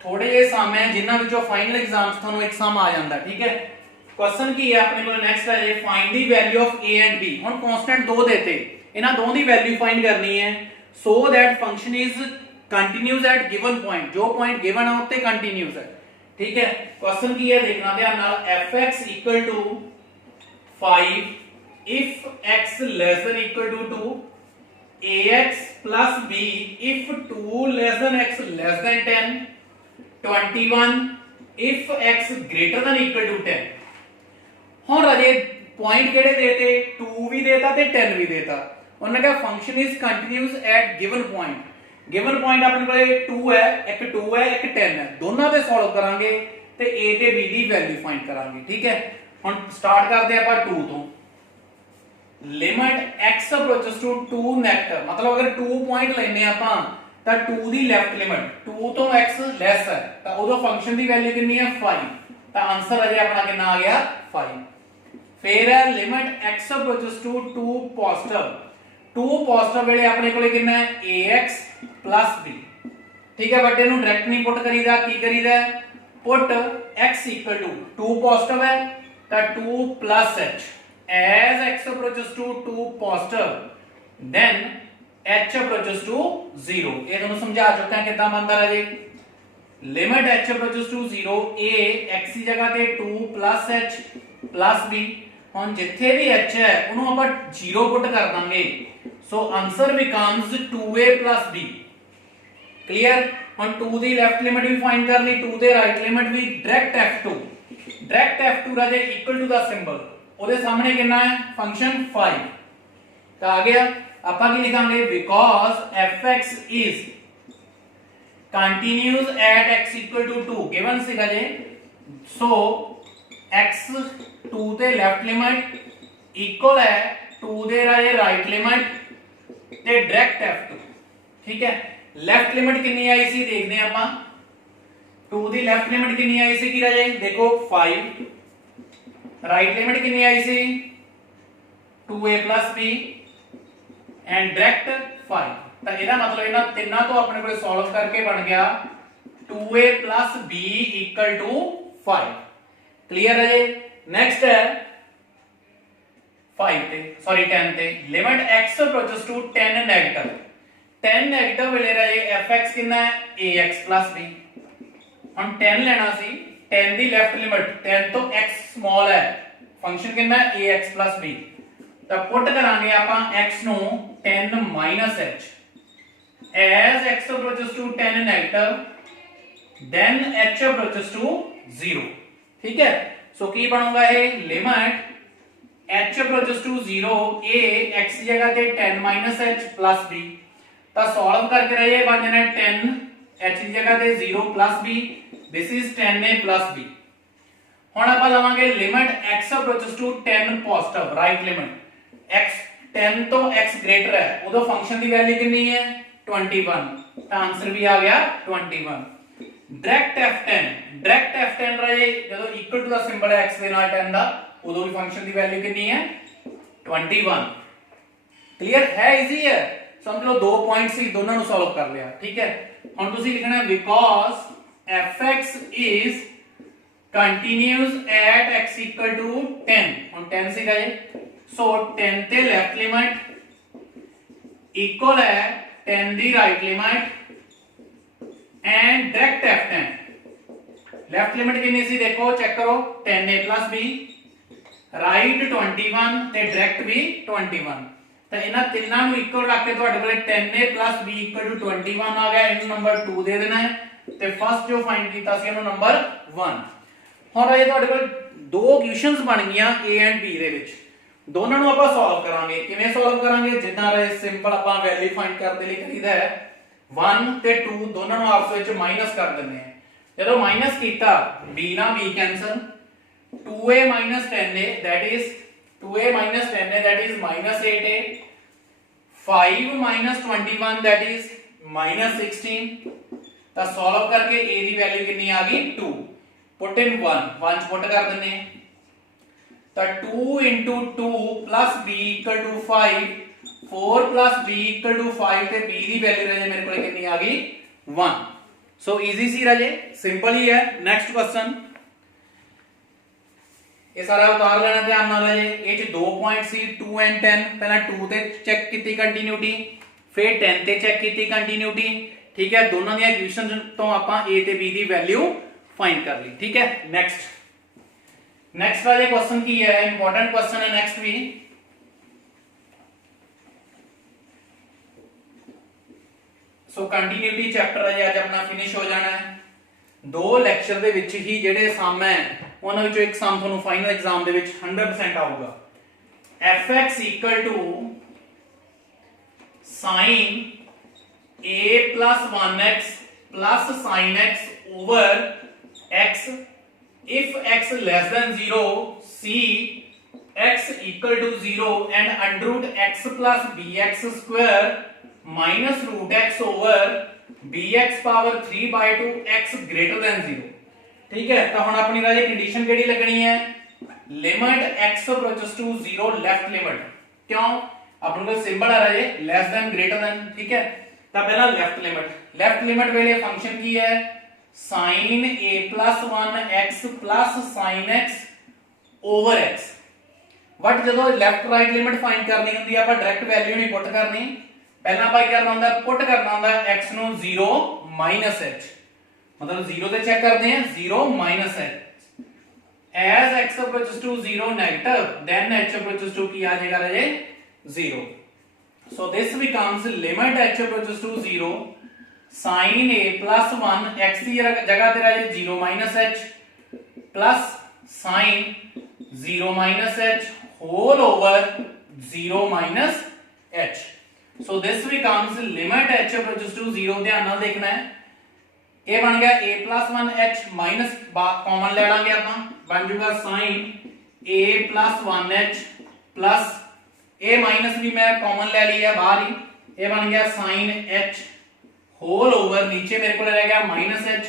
ਥੋੜੇ ਜਿਹੇ ਸਮ ਹੈ ਜਿਨ੍ਹਾਂ ਵਿੱਚੋਂ ਫਾਈਨਲ ਐਗਜ਼ਾਮਸ ਤੁਹਾਨੂੰ ਇੱਕ ਸਮ ਆ ਜਾਂਦਾ। ਠੀਕ ਹੈ, ਕੁਐਸਚਨ ਕੀ ਹੈ ਆਪਣੇ ਕੋਲ ਨੈਕਸਟ ਹੈ find the value of a and b। ਹੁਣ ਕਾਂਸਟੈਂਟ ਦੋ ਦੇਤੇ, ਇਹਨਾਂ ਦੋਵਾਂ ਦੀ ਵੈਲਿਊ ਫਾਈਂਡ ਕਰਨੀ ਹੈ so that function is continuous at given point. ਜੋ ਪੁਆਇੰਟ ਗਿਵਨ ਹੈ ਉੱਤੇ ਕੰਟੀਨਿਊਸ ਹੈ। ठीक है, क्वेश्चन की है देखना ध्यान नाल, fx equal to 5 if x less than equal to 2, ax plus b if 2 less than x less than 10, 21 if x greater than equal to 10। ਹੁਣ ਰਾਜੇ ਪੁਆਇੰਟ ਕਿਹੜੇ ਦੇਤੇ 2 ਵੀ ਦੇਤਾ ਤੇ 10 ਵੀ ਦੇਤਾ। ਉਹਨੇ ਕਿਹਾ function is continuous at given point. Given point अपने कोले 2 है, एक 2 है, एक 10 है, दोनों पे सॉल्व करांगे ते a ते b दी वैल्यू फाइंड करांगे। ठीक है, हुन स्टार्ट करते हैं अपन 2 तो। Limit x approaches to 2 negative, मतलब अगर 2 पॉइंट लेने अपन ਤਾਂ 2 ਦੀ ਲੈਫਟ ਲਿਮਿਟ 2 ਤੋਂ x ਲੈਸ ਹੈ ਤਾਂ ਉਦੋਂ ਫੰਕਸ਼ਨ ਦੀ ਵੈਲਿਊ ਕਿੰਨੀ ਹੈ 5। ਤਾਂ ਆਨਸਰ ਅਜੇ ਆਪਣਾ ਕਿੰਨਾ ਆ ਗਿਆ 5। ਫਿਰ ਹੈ limit x approaches to 2 positive. 2 positive ਵੇਲੇ ਆਪਣੇ ਕੋਲੇ ਕਿੰਨਾ ਹੈ ax b। ਠੀਕ ਹੈ, ਬਟ ਇਹਨੂੰ ਡਾਇਰੈਕਟ ਨਹੀਂ ਪੁੱਟ ਕਰੀਦਾ, ਕੀ ਕਰੀਦਾ ਪੁੱਟ x 2 ਪੋਜ਼ਿਟਿਵ ਹੈ ਤਾਂ 2 h as x approaches to 2 positive then h approaches to 0। ਇਹ ਤੁਹਾਨੂੰ ਸਮਝਾ ਚੁੱਕਾ ਹਾਂ ਕਿੱਦਾਂ ਬਣਦਾ ਹੈ ਜੀ। Limit h approaches to 0 a x ਦੀ ਜਗ੍ਹਾ ਤੇ 2 h b। ਹੁਣ ਜਿੱਥੇ ਵੀ h ਹੈ ਉਹਨੂੰ ਆਪਾਂ 0 ਪੁੱਟ ਕਰ ਦਾਂਗੇ। So answer becomes 2a b। Clear. हम 2 ਦੀ ਲੈਫਟ ਲਿਮਟ ਵੀ ਫਾਈਂਡ ਕਰ ਲਈ, 2 ਦੇ ਰਾਈਟ ਲਿਮਟ ਵੀ। ਡਾਇਰੈਕਟ f2, ਡਾਇਰੈਕਟ f2 ਰਾਜੇ ਇਕੁਅਲ ਟੂ ਦਾ ਸਿੰਬਲ, ਉਹਦੇ ਸਾਹਮਣੇ ਕਿੰਨਾ ਹੈ ਫੰਕਸ਼ਨ 5 ਤਾਂ ਆ ਗਿਆ। ਆਪਾਂ ਕੀ ਲਿਖਾਂਗੇ, because fx is continuous at x equal to 2 given ਸੀਗਾ ਜੇ, ਸੋ x 2 ਤੇ ਲੈਫਟ ਲਿਮਟ ਇਕੁਅਲ ਹੈ 2 ਦੇ ਰਾਜੇ ਰਾਈਟ ਲਿਮਟ ਤੇ ਡਾਇਰੈਕਟ f2। ਠੀਕ ਹੈ, ਲੈਫਟ ਲਿਮਟ ਕਿੰਨੀ ਆਈ ਸੀ ਦੇਖਦੇ ਹਾਂ ਆਪਾਂ। 2 ਦੀ ਲੈਫਟ ਲਿਮਟ ਕਿੰਨੀ ਆਈ ਸੀ ਕੀ ਰਾਜੇ, ਦੇਖੋ 5। ਰਾਈਟ ਲਿਮਟ ਕਿੰਨੀ ਆਈ ਸੀ 2a b ਐਂਡ ਡਾਇਰੈਕਟ 5। ਤਾਂ ਇਹਦਾ ਮਤਲਬ ਇਹਨਾਂ ਤਿੰਨਾਂ ਤੋਂ ਆਪਣੇ ਕੋਲ ਸੋਲਵ ਕਰਕੇ ਬਣ ਗਿਆ 2a b equal to 5। Clear है जी। नेक्स्ट है 5 ਤੇ सॉरी 10 ਤੇ limit x approaches to 10 negative, 10 negative ਵੇਲੇ ਰਹੇ fx ਕਿੰਨਾ ਹੈ ax b। ਹੁਣ 10 ਲੈਣਾ ਸੀ, 10 ਦੀ ਲੈਫਟ ਲਿਮਟ 10 ਤੋਂ x ਸਮਾਲ ਹੈ, ਫੰਕਸ਼ਨ ਕਿੰਨਾ ਹੈ ax b। ਤਾਂ ਪੁੱਟ ਕਰਾਂਗੇ ਆਪਾਂ x ਨੂੰ 10 h as x approaches to 10 negative then h approaches to 0। ठीक है, सो की बनूंगा ये limit h approaches to 0 a x की जगह पे 10 h plus b। तो सॉल्व करके रहिए बन जाना 10 h की जगह पे 0 plus b, this is 10 a plus b। हुन ਆਪਾਂ ਲਵਾਂਗੇ limit x approaches to 10 positive right limit x 10 तो x ग्रेटर है, उदो फंक्शन की वैल्यू कितनी है 21। तो आंसर भी आ गया 21। डायरेक्ट f10, डायरेक्ट f10 रहे ਜਦੋਂ ਇਕੁਅਲ ਟੂ ਦਾ ਸਿੰਬਲ ਹੈ x ਦੇ ਨਾਲ 10 ਦਾ, ਉਦੋਂ ਵੀ ਫੰਕਸ਼ਨ ਦੀ ਵੈਲਿਊ ਕਿੰਨੀ ਹੈ 21। ਕਲੀਅਰ ਹੈ, ਈਜ਼ੀ ਹੈ। ਸਮਝ ਲਓ 2 ਪੁਆਇੰਟ ਸੀ, ਦੋਨਾਂ ਨੂੰ ਸੋਲਵ ਕਰ ਲਿਆ। ਠੀਕ ਹੈ, ਹੁਣ ਤੁਸੀਂ ਲਿਖਣਾ because fx is continuous at x equal to 10। ਹੁਣ 10 ਸੀਗਾ ਜੀ, ਸੋ 10 ਤੇ ਲੈਫਟ ਲਿਮਟ ਇਕੁਅਲ ਹੈ 10 ਦੀ right limit and direct f10। Left limit कितनी सी देखो चेक करो 10a plus b, राइट 21 ते डायरेक्ट भी 21। तो इना ਤਿੰਨਾਂ ਨੂੰ ਇਕੁਅਲ ਰੱਖ ਕੇ ਤੁਹਾਡੇ ਕੋਲੇ 10a plus b equal to 21 ਆ ਗਿਆ। ਇਹਨੂੰ ਨੰਬਰ 2 ਦੇ ਦੇਣਾ ਹੈ ਤੇ ਫਸਟ ਜੋ ਫਾਈਂਡ ਕੀਤਾ ਸੀ ਇਹਨੂੰ ਨੰਬਰ 1। ਹੁਣ ਇਹ ਤੁਹਾਡੇ ਕੋਲ ਦੋ ਇਕੁਏਸ਼ਨਸ ਬਣ ਗਈਆਂ a and b ਦੇ ਵਿੱਚ, ਦੋਨਾਂ ਨੂੰ ਆਪਾਂ ਸੋਲਵ ਕਰਾਂਗੇ। ਕਿਵੇਂ ਸੋਲਵ ਕਰਾਂਗੇ, ਜਿੱਦਾਂ ਇਹ ਸਿੰਪਲ ਆਪਾਂ ਵੈਲਿਊ ਫਾਈਂਡ ਕਰਨ ਦੇ ਲਈ ਕਰੀਦਾ ਹੈ 1 ਤੇ 2 ਦੋਨਾਂ ਨੂੰ ਆਪਸ ਵਿੱਚ ਮਾਈਨਸ ਕਰ ਦਿੰਦੇ ਆ। ਜਦੋਂ ਮਾਈਨਸ ਕੀਤਾ b ਨਾਲ b cancel, 2a 10a that is 2a 10a that is -8a, 5 21 that is -16। ਤਾਂ ਸੋਲਵ ਕਰਕੇ a ਦੀ ਵੈਲਿਊ ਕਿੰਨੀ ਆ ਗਈ 2, ਪੁੱਟ ਇਨ 1 ਚ ਪੁੱਟ ਕਰ ਦਿੰਦੇ ਆ। ਤਾਂ 2 into 2 plus b equal to 5, 4 plus b equal to 5 ਤੇ b ਦੀ ਵੈਲਿਊ ਰਾਜੇ ਮੇਰੇ ਕੋਲ ਕਿੰਨੀ ਆ ਗਈ 1। ਸੋ ਈਜ਼ੀ ਸੀ ਰਾਜੇ, ਸਿੰਪਲ ਹੀ ਹੈ। ਨੈਕਸਟ ਕੁਐਸਚਨ, ਇਹ ਸਾਰਾ ਉਤਾਰ ਲੈਣਾ ਧਿਆਨ ਨਾਲ ਰਾਜੇ। ਇਹ ਚ ਦੋ ਪੁਆਇੰਟ ਸੀ 2 and 10, ਪਹਿਲਾਂ 2 ਤੇ ਚੈੱਕ ਕੀਤੀ ਕੰਟੀਨਿਊਟੀ, ਫਿਰ 10 ਤੇ ਚੈੱਕ ਕੀਤੀ ਕੰਟੀਨਿਊਟੀ। ਠੀਕ ਹੈ, ਦੋਨਾਂ ਦੀਆਂ ਇਕੁਏਸ਼ਨ ਤੋਂ ਆਪਾਂ a ਤੇ b ਦੀ ਵੈਲਿਊ ਫਾਈਂਡ ਕਰ ਲਈ। ਠੀਕ ਹੈ, नेक्स्ट वाले क्वेश्चन की है, इंपॉर्टेंट क्वेश्चन है नेक्स्ट भी। सो कंटिन्यूटी चैप्टर है आज अपना फिनिश हो जाना है। दो लेक्चर ਦੇ ਵਿੱਚ ਹੀ ਜਿਹੜੇ ਸਮ ਹੈ ਉਹਨਾਂ ਵਿੱਚੋਂ ਇੱਕ ਸਮ ਤੁਹਾਨੂੰ ਫਾਈਨਲ ਐਗਜ਼ਾਮ ਦੇ ਵਿੱਚ 100% ਆਊਗਾ। fx sin a plus 1x plus sin x over x if x less than 0, see x equal to 0 and under root x plus bx square minus root x over bx power 3 by 2 x greater than 0। ठीक है, तो हम अपनी राजे condition केड़ी लगनी है, limit x approaches to 0 left limit. क्यों, अपन को सिंबल आ रहा है लेस देन ग्रेटर देन। ठीक है, तो पहला लेफ्ट लिमिट वेले फंक्शन की है sin a plus 1 x plus sin x over x। But ਜਦੋਂ ਲੈਫਟ ਰਾਈਟ ਲਿਮਿਟ ਫਾਈਂਡ ਕਰਨੀ ਹੁੰਦੀ ਆ ਆਪਾਂ ਡਾਇਰੈਕਟ ਵੈਲਿਊ ਨਹੀਂ ਪੁੱਟ ਕਰਨੀ, ਪਹਿਲਾਂ ਆਪਾਂ ਕੀ ਕਰਨਾ ਹੁੰਦਾ ਪੁੱਟ ਕਰਨਾ ਹੁੰਦਾ x ਨੂੰ 0 h, मतलब 0 ਤੇ ਚੈੱਕ ਕਰਦੇ ਆ 0 h। as x approaches to 0 negative then h approaches to ਕੀ ਆ ਜਾਏਗਾ ਰਾਜੇ 0। so this becomes limit h approaches to 0 sin a plus 1 x की जगह ते रह जाए 0 minus h plus sin 0 minus h whole over 0 minus h. So this becomes limit h approaches to 0. ध्यान नाल देखना है, ये बन गया a plus 1h minus common ले लांगे ਆਪਾਂ बन जाएगा sin a plus 1h plus a minus भी मैं कॉमन ले लिया बाहर ही, ये बन गया sin h होल ओवर नीचे मेरे को रह गया माइनस h,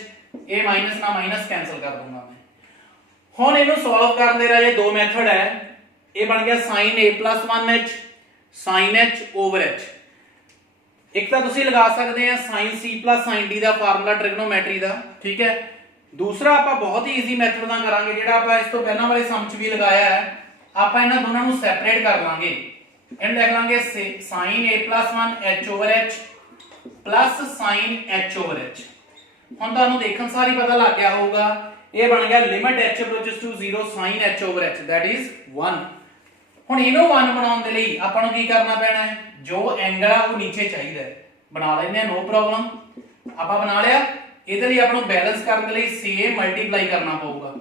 a माइनस ना माइनस कैंसिल कर दूंगा मैं। हुन इनु सॉल्व करन दे रहे दो मेथड है, ये बन गया sin a plus 1h sin h over h। एक तो तुसी लगा सकते हैं sin c plus sin d दा फार्मूला ट्रिग्नोमेट्री दा, ठीक है। दूसरा आप बहुत ही इजी मेथड ना करांगे जेड़ा आप इस तो पहला वाले सम च भी लगाया है, आप इन्हां दोनों ਨੂੰ सेपरेट कर लांगे। इन लिख लांगे sin a plus 1 h over h plus sin h over h। ਹੁਣ ਤੁਹਾਨੂੰ ਦੇਖਣ ਸਾਰੀ पता लग गया होगा, ये बन गया limit h approaches to 0 sin h over h that is 1। ਹੁਣ ਇਹਨੂੰ 1 ਬਣਾਉਣ ਦੇ ਲਈ ਆਪਾਂ ਨੂੰ ਕੀ ਕਰਨਾ ਪੈਣਾ ਹੈ, जो एंगल है वो नीचे चाहिए बना लेने, नो प्रॉब्लम। आपा बना लिया, इधर ही आपको बैलेंस करने के लिए सेम मल्टीप्लाई करना पड़ेगा,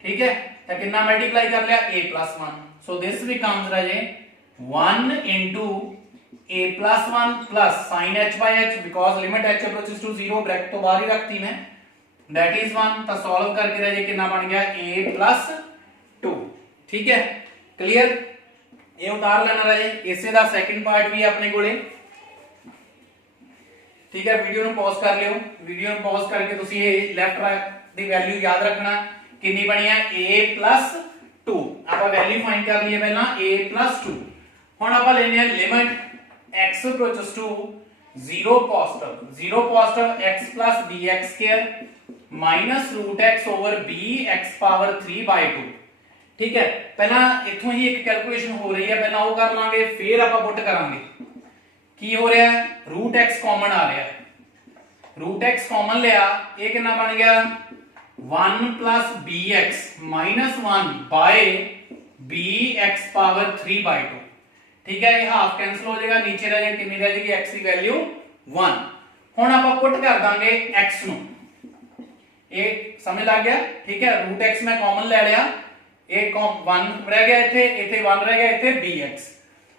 ठीक है। तो कितना मल्टीप्लाई कर लिया a plus 1, so this becomes Raje 1 into a plus 1 plus sin h by h because limit h approaches to 0 bracket तो बाहर ही रखती मैं, दैट इज 1। तो सॉल्व करके राजे कितना बन गया a plus 2, ठीक है, क्लियर। ये उतार लेना रहे, इसे दा सेकंड पार्ट भी अपने कोले, ठीक है। वीडियो नु पॉज कर लियो, वीडियो नु पॉज करके तुसी ये लेफ्ट राइट दी वैल्यू याद रखना कितनी बनी है a plus 2। आपा वैल्यू फाइंड कर लिए पहला a plus 2। हुन आपा लेने हैं limit x approaches to 0 positive x plus bx square minus root x over bx power 3 by 2, ठीक है। पहला इथों ही एक कैलकुलेशन हो रही है, पहला वो कर लांगे फिर आप पुट करांगे। की हो रहा है, रूट x कॉमन आ रहा है, रूट x कॉमन लिया, ये कितना बन गया 1 plus bx minus 1 by bx power 3 by 2, ठीक है। ये हाफ कैंसिल हो जाएगा, नीचे रह जाएगी कितनी रह जाएगी x की वैल्यू 1। हुन आप पुट कर देंगे x नु, ये समझ लग गया, ठीक है। रूट x मैं कॉमन ले लिया, एक 1 रह गया इथे, इथे 1 रह गया, इथे bx।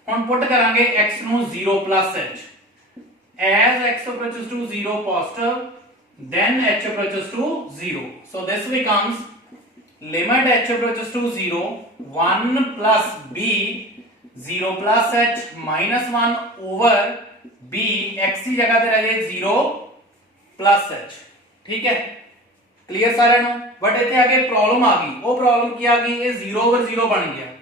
हुन पुट करांगे x नु 0 plus h, as x approaches to 0 positive then h approaches to 0, so this becomes limit h approaches to 0 1 plus b 0 plus h minus 1 over b x की जगह पे रह जाए 0 plus h, ठीक है, क्लियर सारे नु। बट इथे आगे प्रॉब्लम आ गई, वो प्रॉब्लम की आ गई, ये 0 over 0 बन गया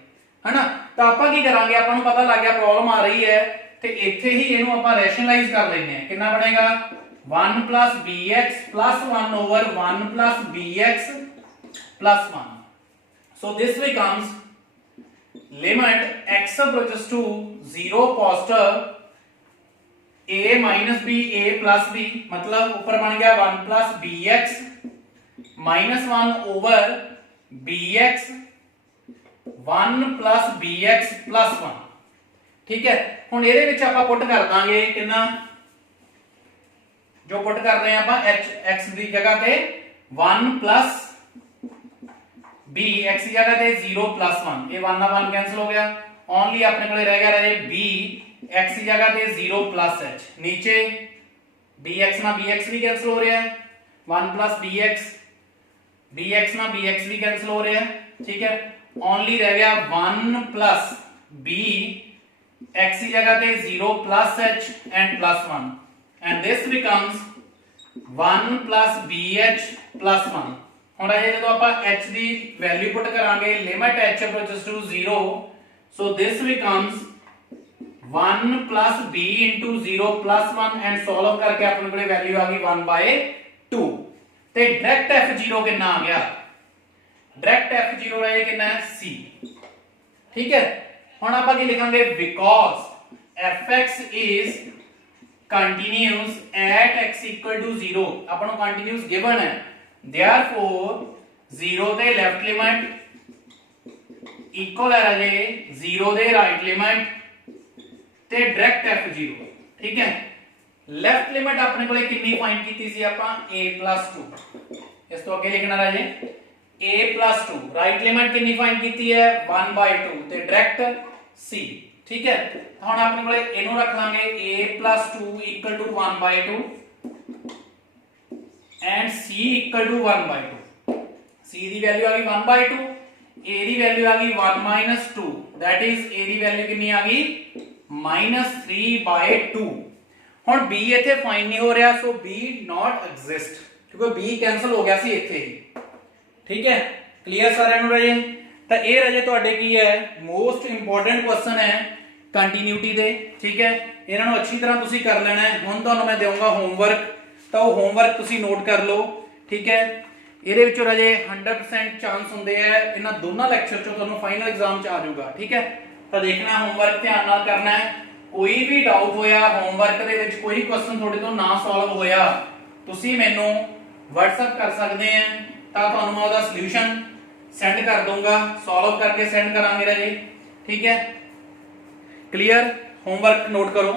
है ना। तो आपा की करांगे, आपन नु पता लग गया प्रॉब्लम आ रही है, ते इथे ही इनु आपा रैशनलाइज कर लेने हैं। कितना बनेगा 1 plus bx plus 1 over 1 plus bx plus 1, so this becomes limit x approaches to 0 positive a minus b a plus b, मतलब ऊपर बन गया 1 plus bx minus 1 over bx 1 plus bx plus 1, ठीक है। हुन ਇਹਦੇ ਵਿੱਚ ਆਪਾਂ ਪੁੱਟ ਕਰ ਦਾਂਗੇ ਕਿੰਨਾ, जो पुट कर रहे हैं आप h x की जगह पे 1 plus b x की जगह पे 0 plus 1, ये 1 ना 1 कैंसिल हो गया, ओनली अपने को रह गया रहे b x की जगह पे 0 plus h, नीचे bx ना bx भी कैंसिल हो रहा है, 1 plus bx ना bx भी कैंसिल हो रहा है, ठीक है। ओनली रह गया 1 plus b x की जगह पे 0 plus h and plus 1, and this becomes 1 plus bh plus 1। ਹੁਣ ਇਹ ਜਦੋਂ ਆਪਾਂ h ਦੀ ਵੈਲਿਊ ਪੁੱਟ ਕਰਾਂਗੇ limit h approaches to 0, so this becomes 1 plus b into 0 plus 1 and solve करके अपने को वैल्यू आ गई 1 by 2। ਤੇ डायरेक्ट f0 कितना आ गया, डायरेक्ट f0 है कितना है c, ठीक है। ਹੁਣ ਆਪਾਂ ਕੀ ਲਿਖਾਂਗੇ, because fx is continuous at x equal to 0, अपन को continuous given है, therefore 0 ਦੇ left limit equal है राजे 0 ਦੇ right limit ਤੇ direct f0, ठीक है। लेफ्ट लिमिट अपने कोले कितनी फाइंड कीती सी आपां a+2 इस तो अगे लिखना राजे a+2 राइट लिमिट कितनी फाइंड कीती है 1/2 ते डायरेक्ट c ठीक है हुण अपने कोले इनु रख लांगे a+2 equal to 1/2 and c equal to 1/2 c दी वैल्यू आ गई 1/2 a दी वैल्यू आ गई 1 - 2 that is a the value कितनी आ गई -3/2 हुण b इथे फाइंड नहीं हो रहा सो b नॉट एग्जिस्ट क्योंकि b कैंसिल हो गया सी इथे ही ठीक है क्लियर सारे नु रजे ਤਾਂ ਇਹ ਰਜੇ ਤੁਹਾਡੇ ਕੀ ਹੈ ਮੋਸਟ ਇੰਪੋਰਟੈਂਟ ਕੁਐਸਚਨ ਹੈ ਕੰਟੀਨਿਊਟੀ ਦੇ ਠੀਕ ਹੈ ਇਹਨਾਂ ਨੂੰ ਅੱਛੀ ਤਰ੍ਹਾਂ ਤੁਸੀਂ ਕਰ ਲੈਣਾ ਹੈ ਹੁਣ ਤੁਹਾਨੂੰ ਮੈਂ ਦੇਵਾਂਗਾ ਹੋਮਵਰਕ ਤਾਂ ਉਹ ਹੋਮਵਰਕ ਤੁਸੀਂ ਨੋਟ ਕਰ ਲਓ ਠੀਕ ਹੈ ਇਹਦੇ ਵਿੱਚੋਂ ਰਜੇ 100% ਚਾਂਸ ਹੁੰਦੇ ਆ ਇਹਨਾਂ ਦੋਨਾਂ ਲੈਕਚਰ ਚੋਂ ਤੁਹਾਨੂੰ ਫਾਈਨਲ ਐਗਜ਼ਾਮ ਚ ਆ ਜਾਊਗਾ ਠੀਕ ਹੈ ਤਾਂ ਦੇਖਣਾ ਹੋਮਵਰਕ ਧਿਆਨ ਨਾਲ ਕਰਨਾ ਹੈ ਕੋਈ ਵੀ ਡਾਊਟ ਹੋਇਆ ਹੋਮਵਰਕ ਦੇ ਵਿੱਚ ਕੋਈ ਕੁਐਸਚਨ ਤੁਹਾਡੇ ਤੋਂ ਨਾ ਸੋਲਵ ਹੋਇਆ ਤੁਸੀਂ ਮੈਨੂੰ WhatsApp ਕਰ ਸਕਦੇ ਆ ਤਾਂ ਤੁਹਾਨੂੰ ਮੈਂ ਉਹਦਾ ਸੋਲੂਸ਼ਨ सेंड कर दूंगा सॉल्व करके सेंड करांगे राजे ठीक है क्लियर होमवर्क नोट करो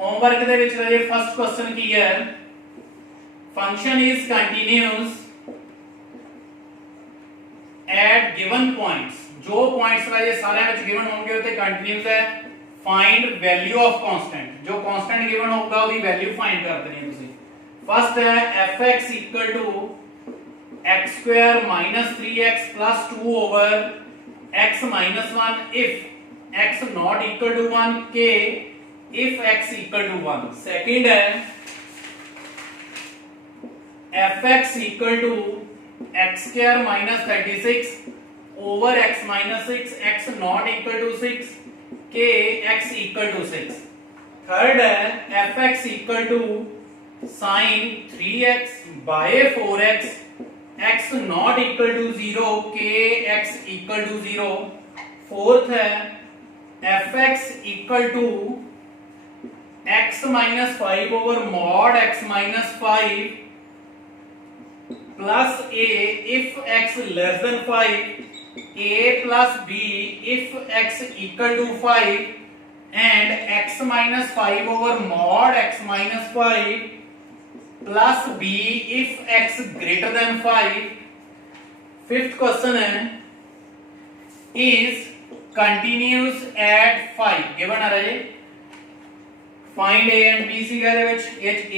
होमवर्क दे विच राजे फर्स्ट क्वेश्चन की है function is continuous at given points जो पॉइंट्स राजे सारे विच गिवन होंगे उते कंटीन्यूअस है फाइंड वैल्यू ऑफ कांस्टेंट जो कांस्टेंट गिवन होगा उसकी वैल्यू फाइंड कर देनी है तुसी फर्स्ट है fx equal to x square minus 3x plus 2 over x minus 1 if x not equal to 1 k if x equal to 1 second है fx equal to x square minus 36 over x minus 6 x not equal to 6 k x equal to 6 third है fx equal to sin 3x by 4x x not equal to 0 k x equal to 0 fourth है fx equal to x minus 5 over mod x minus 5 plus a if x less than 5 a plus b if x equal to 5 and x minus 5 over mod x minus 5 plus b if x greater than 5 fifth question है is continuous at 5 given है राजे find a and b सी कहते विच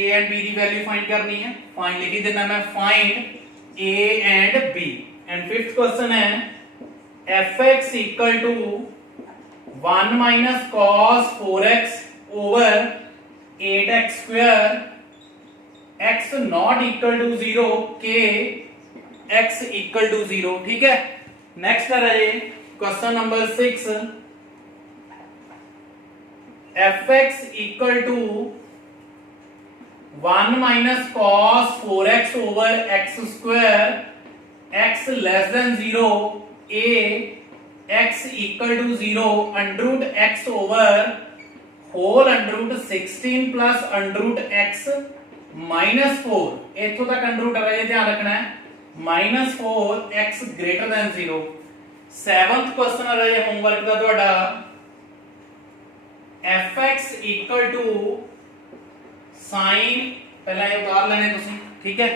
a and b the value find करनी है find लिखी देना मैं find a and b and fifth question है fx equal to 1 minus cos 4x over 8x square x not equal to 0 k x equal to 0 ठीक है next है राजे question number 6 fx equal to 1 minus cos 4x over x square x less than 0 a x equal to 0 under root x over whole under root 16 plus under root x -4 इथों तक under root है ध्यान रखना है -4 x greater than 0 7th question है homework का ਤੁਹਾਡਾ fx equal to sin पहला ये उतार लेने ਤੁਸੀਂ ठीक है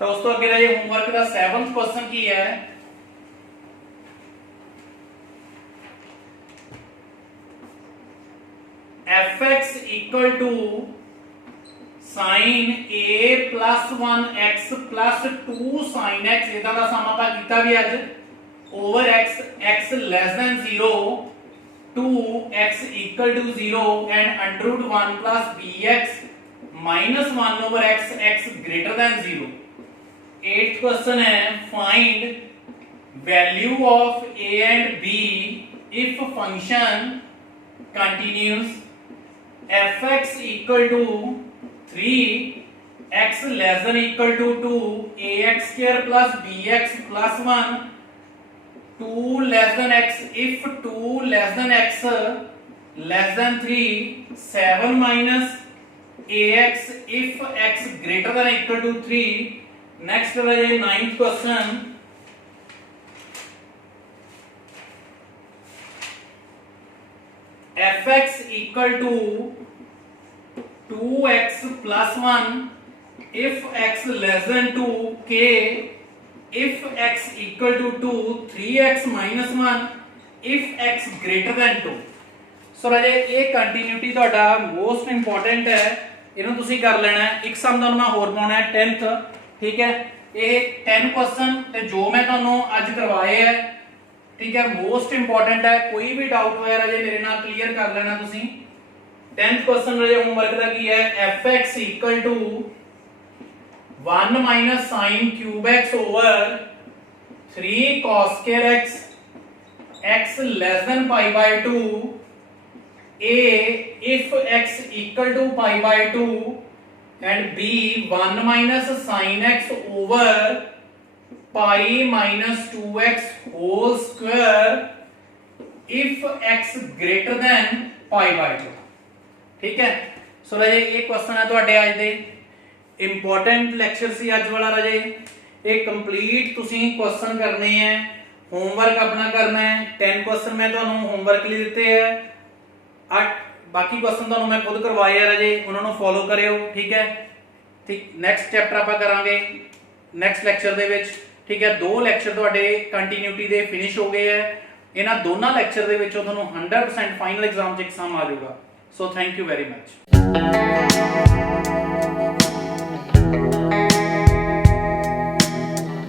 तो उस तो अगे रहे होमवर्क का 7th क्वेश्चन की है fx equal to sin a plus 1x plus 2 sin x ਇਹਦਾ ਦਾ ਸਮ ਆਪਾਂ ਕੀਤਾ ਵੀ ਅੱਜ over x x less than 0 2 x equal to 0 and under root 1 plus bx minus 1 over x x greater than 0 8th question है find value of a and b if function continues fx equal to 3 x less than equal to 2 ax square plus bx plus 1 2 less than x if 2 less than x less than 3 7 minus ax if x greater than equal to 3 next है 9th question fx equal to 2x plus 1 if x less than 2, k if x equal to 2, 3x minus 1 if x greater than 2। ਸੋ ਰਾਜੇ ਇਹ continuity ਤੁਹਾਡਾ most important ਹੈ, ਇਹਨੂੰ ਤੁਸੀਂ ਕਰ ਲੈਣਾ ਹੈ। ਇੱਕ ਸਮ ਤੁਹਾਨੂੰ ਮੈਂ ਹੋਰ ਪਾਉਣਾ ਹੈ 10th, ਠੀਕ ਹੈ। ਇਹ 10 ਕੁਐਸਚਨ ਤੇ ਜੋ ਮੈਂ ਤੁਹਾਨੂੰ ਅੱਜ ਕਰਵਾਏ ਹੈ, ਠੀਕ ਹੈ, ਮੋਸਟ ਇੰਪੋਰਟੈਂਟ ਹੈ। ਕੋਈ ਵੀ ਡਾਊਟ ਹੋਇਆ ਰਾਜੇ ਮੇਰੇ ਨਾਲ ਕਲੀਅਰ ਕਰ ਲੈਣਾ ਤੁਸੀਂ। 10th ਕੁਐਸਚਨ ਰਾਜੇ ਹੋਮਵਰਕ ਦਾ ਕੀ ਹੈ, fx equal to 1 minus sin cube x over 3 cos square x, x less than pi by 2, a if x equal to pi by 2, and b 1 minus sin x over pi minus 2x whole square if x greater than pi by 2। ठीक है, सो राजे ये question है ਤੁਹਾਡੇ ਅੱਜ ਦੇ important lecture सी ਅੱਜ वाला राजे। ये कंप्लीट ਤੁਸੀਂ क्वेश्चन करने हैं, होमवर्क अपना करना है। 10 क्वेश्चन मैं ਤੁਹਾਨੂੰ होमवर्क ਲਈ ਦਿੱਤੇ ਹੈ, 8 ਬਾਕੀ क्वेश्चन ਤੁਹਾਨੂੰ ਮੈਂ ਖੁਦ ਕਰਵਾਏ ਆ ਰਾਜੇ, ਉਹਨਾਂ ਨੂੰ ਫੋਲੋ ਕਰਿਓ, ਠੀਕ ਹੈ। ਠੀਕ, ਨੈਕਸਟ ਚੈਪਟਰ ਆਪਾਂ ਕਰਾਂਗੇ ਨੈਕਸਟ ਲੈਕਚਰ ਦੇ ਵਿੱਚ, ਠੀਕ ਹੈ। 2 ਲੈਕਚਰ ਤੁਹਾਡੇ ਕੰਟੀਨਿਊਟੀ ਦੇ ਫਿਨਿਸ਼ ਹੋ ਗਏ ਹੈ। ਇਹਨਾਂ ਦੋਨਾਂ ਲੈਕਚਰ ਦੇ ਵਿੱਚੋਂ ਤੁਹਾਨੂੰ 100% ਫਾਈਨਲ ਐਗਜ਼ਾਮ 'ਚ ਇੱਕ ਸਮ ਆ ਜਾਊਗਾ। So thank you very much.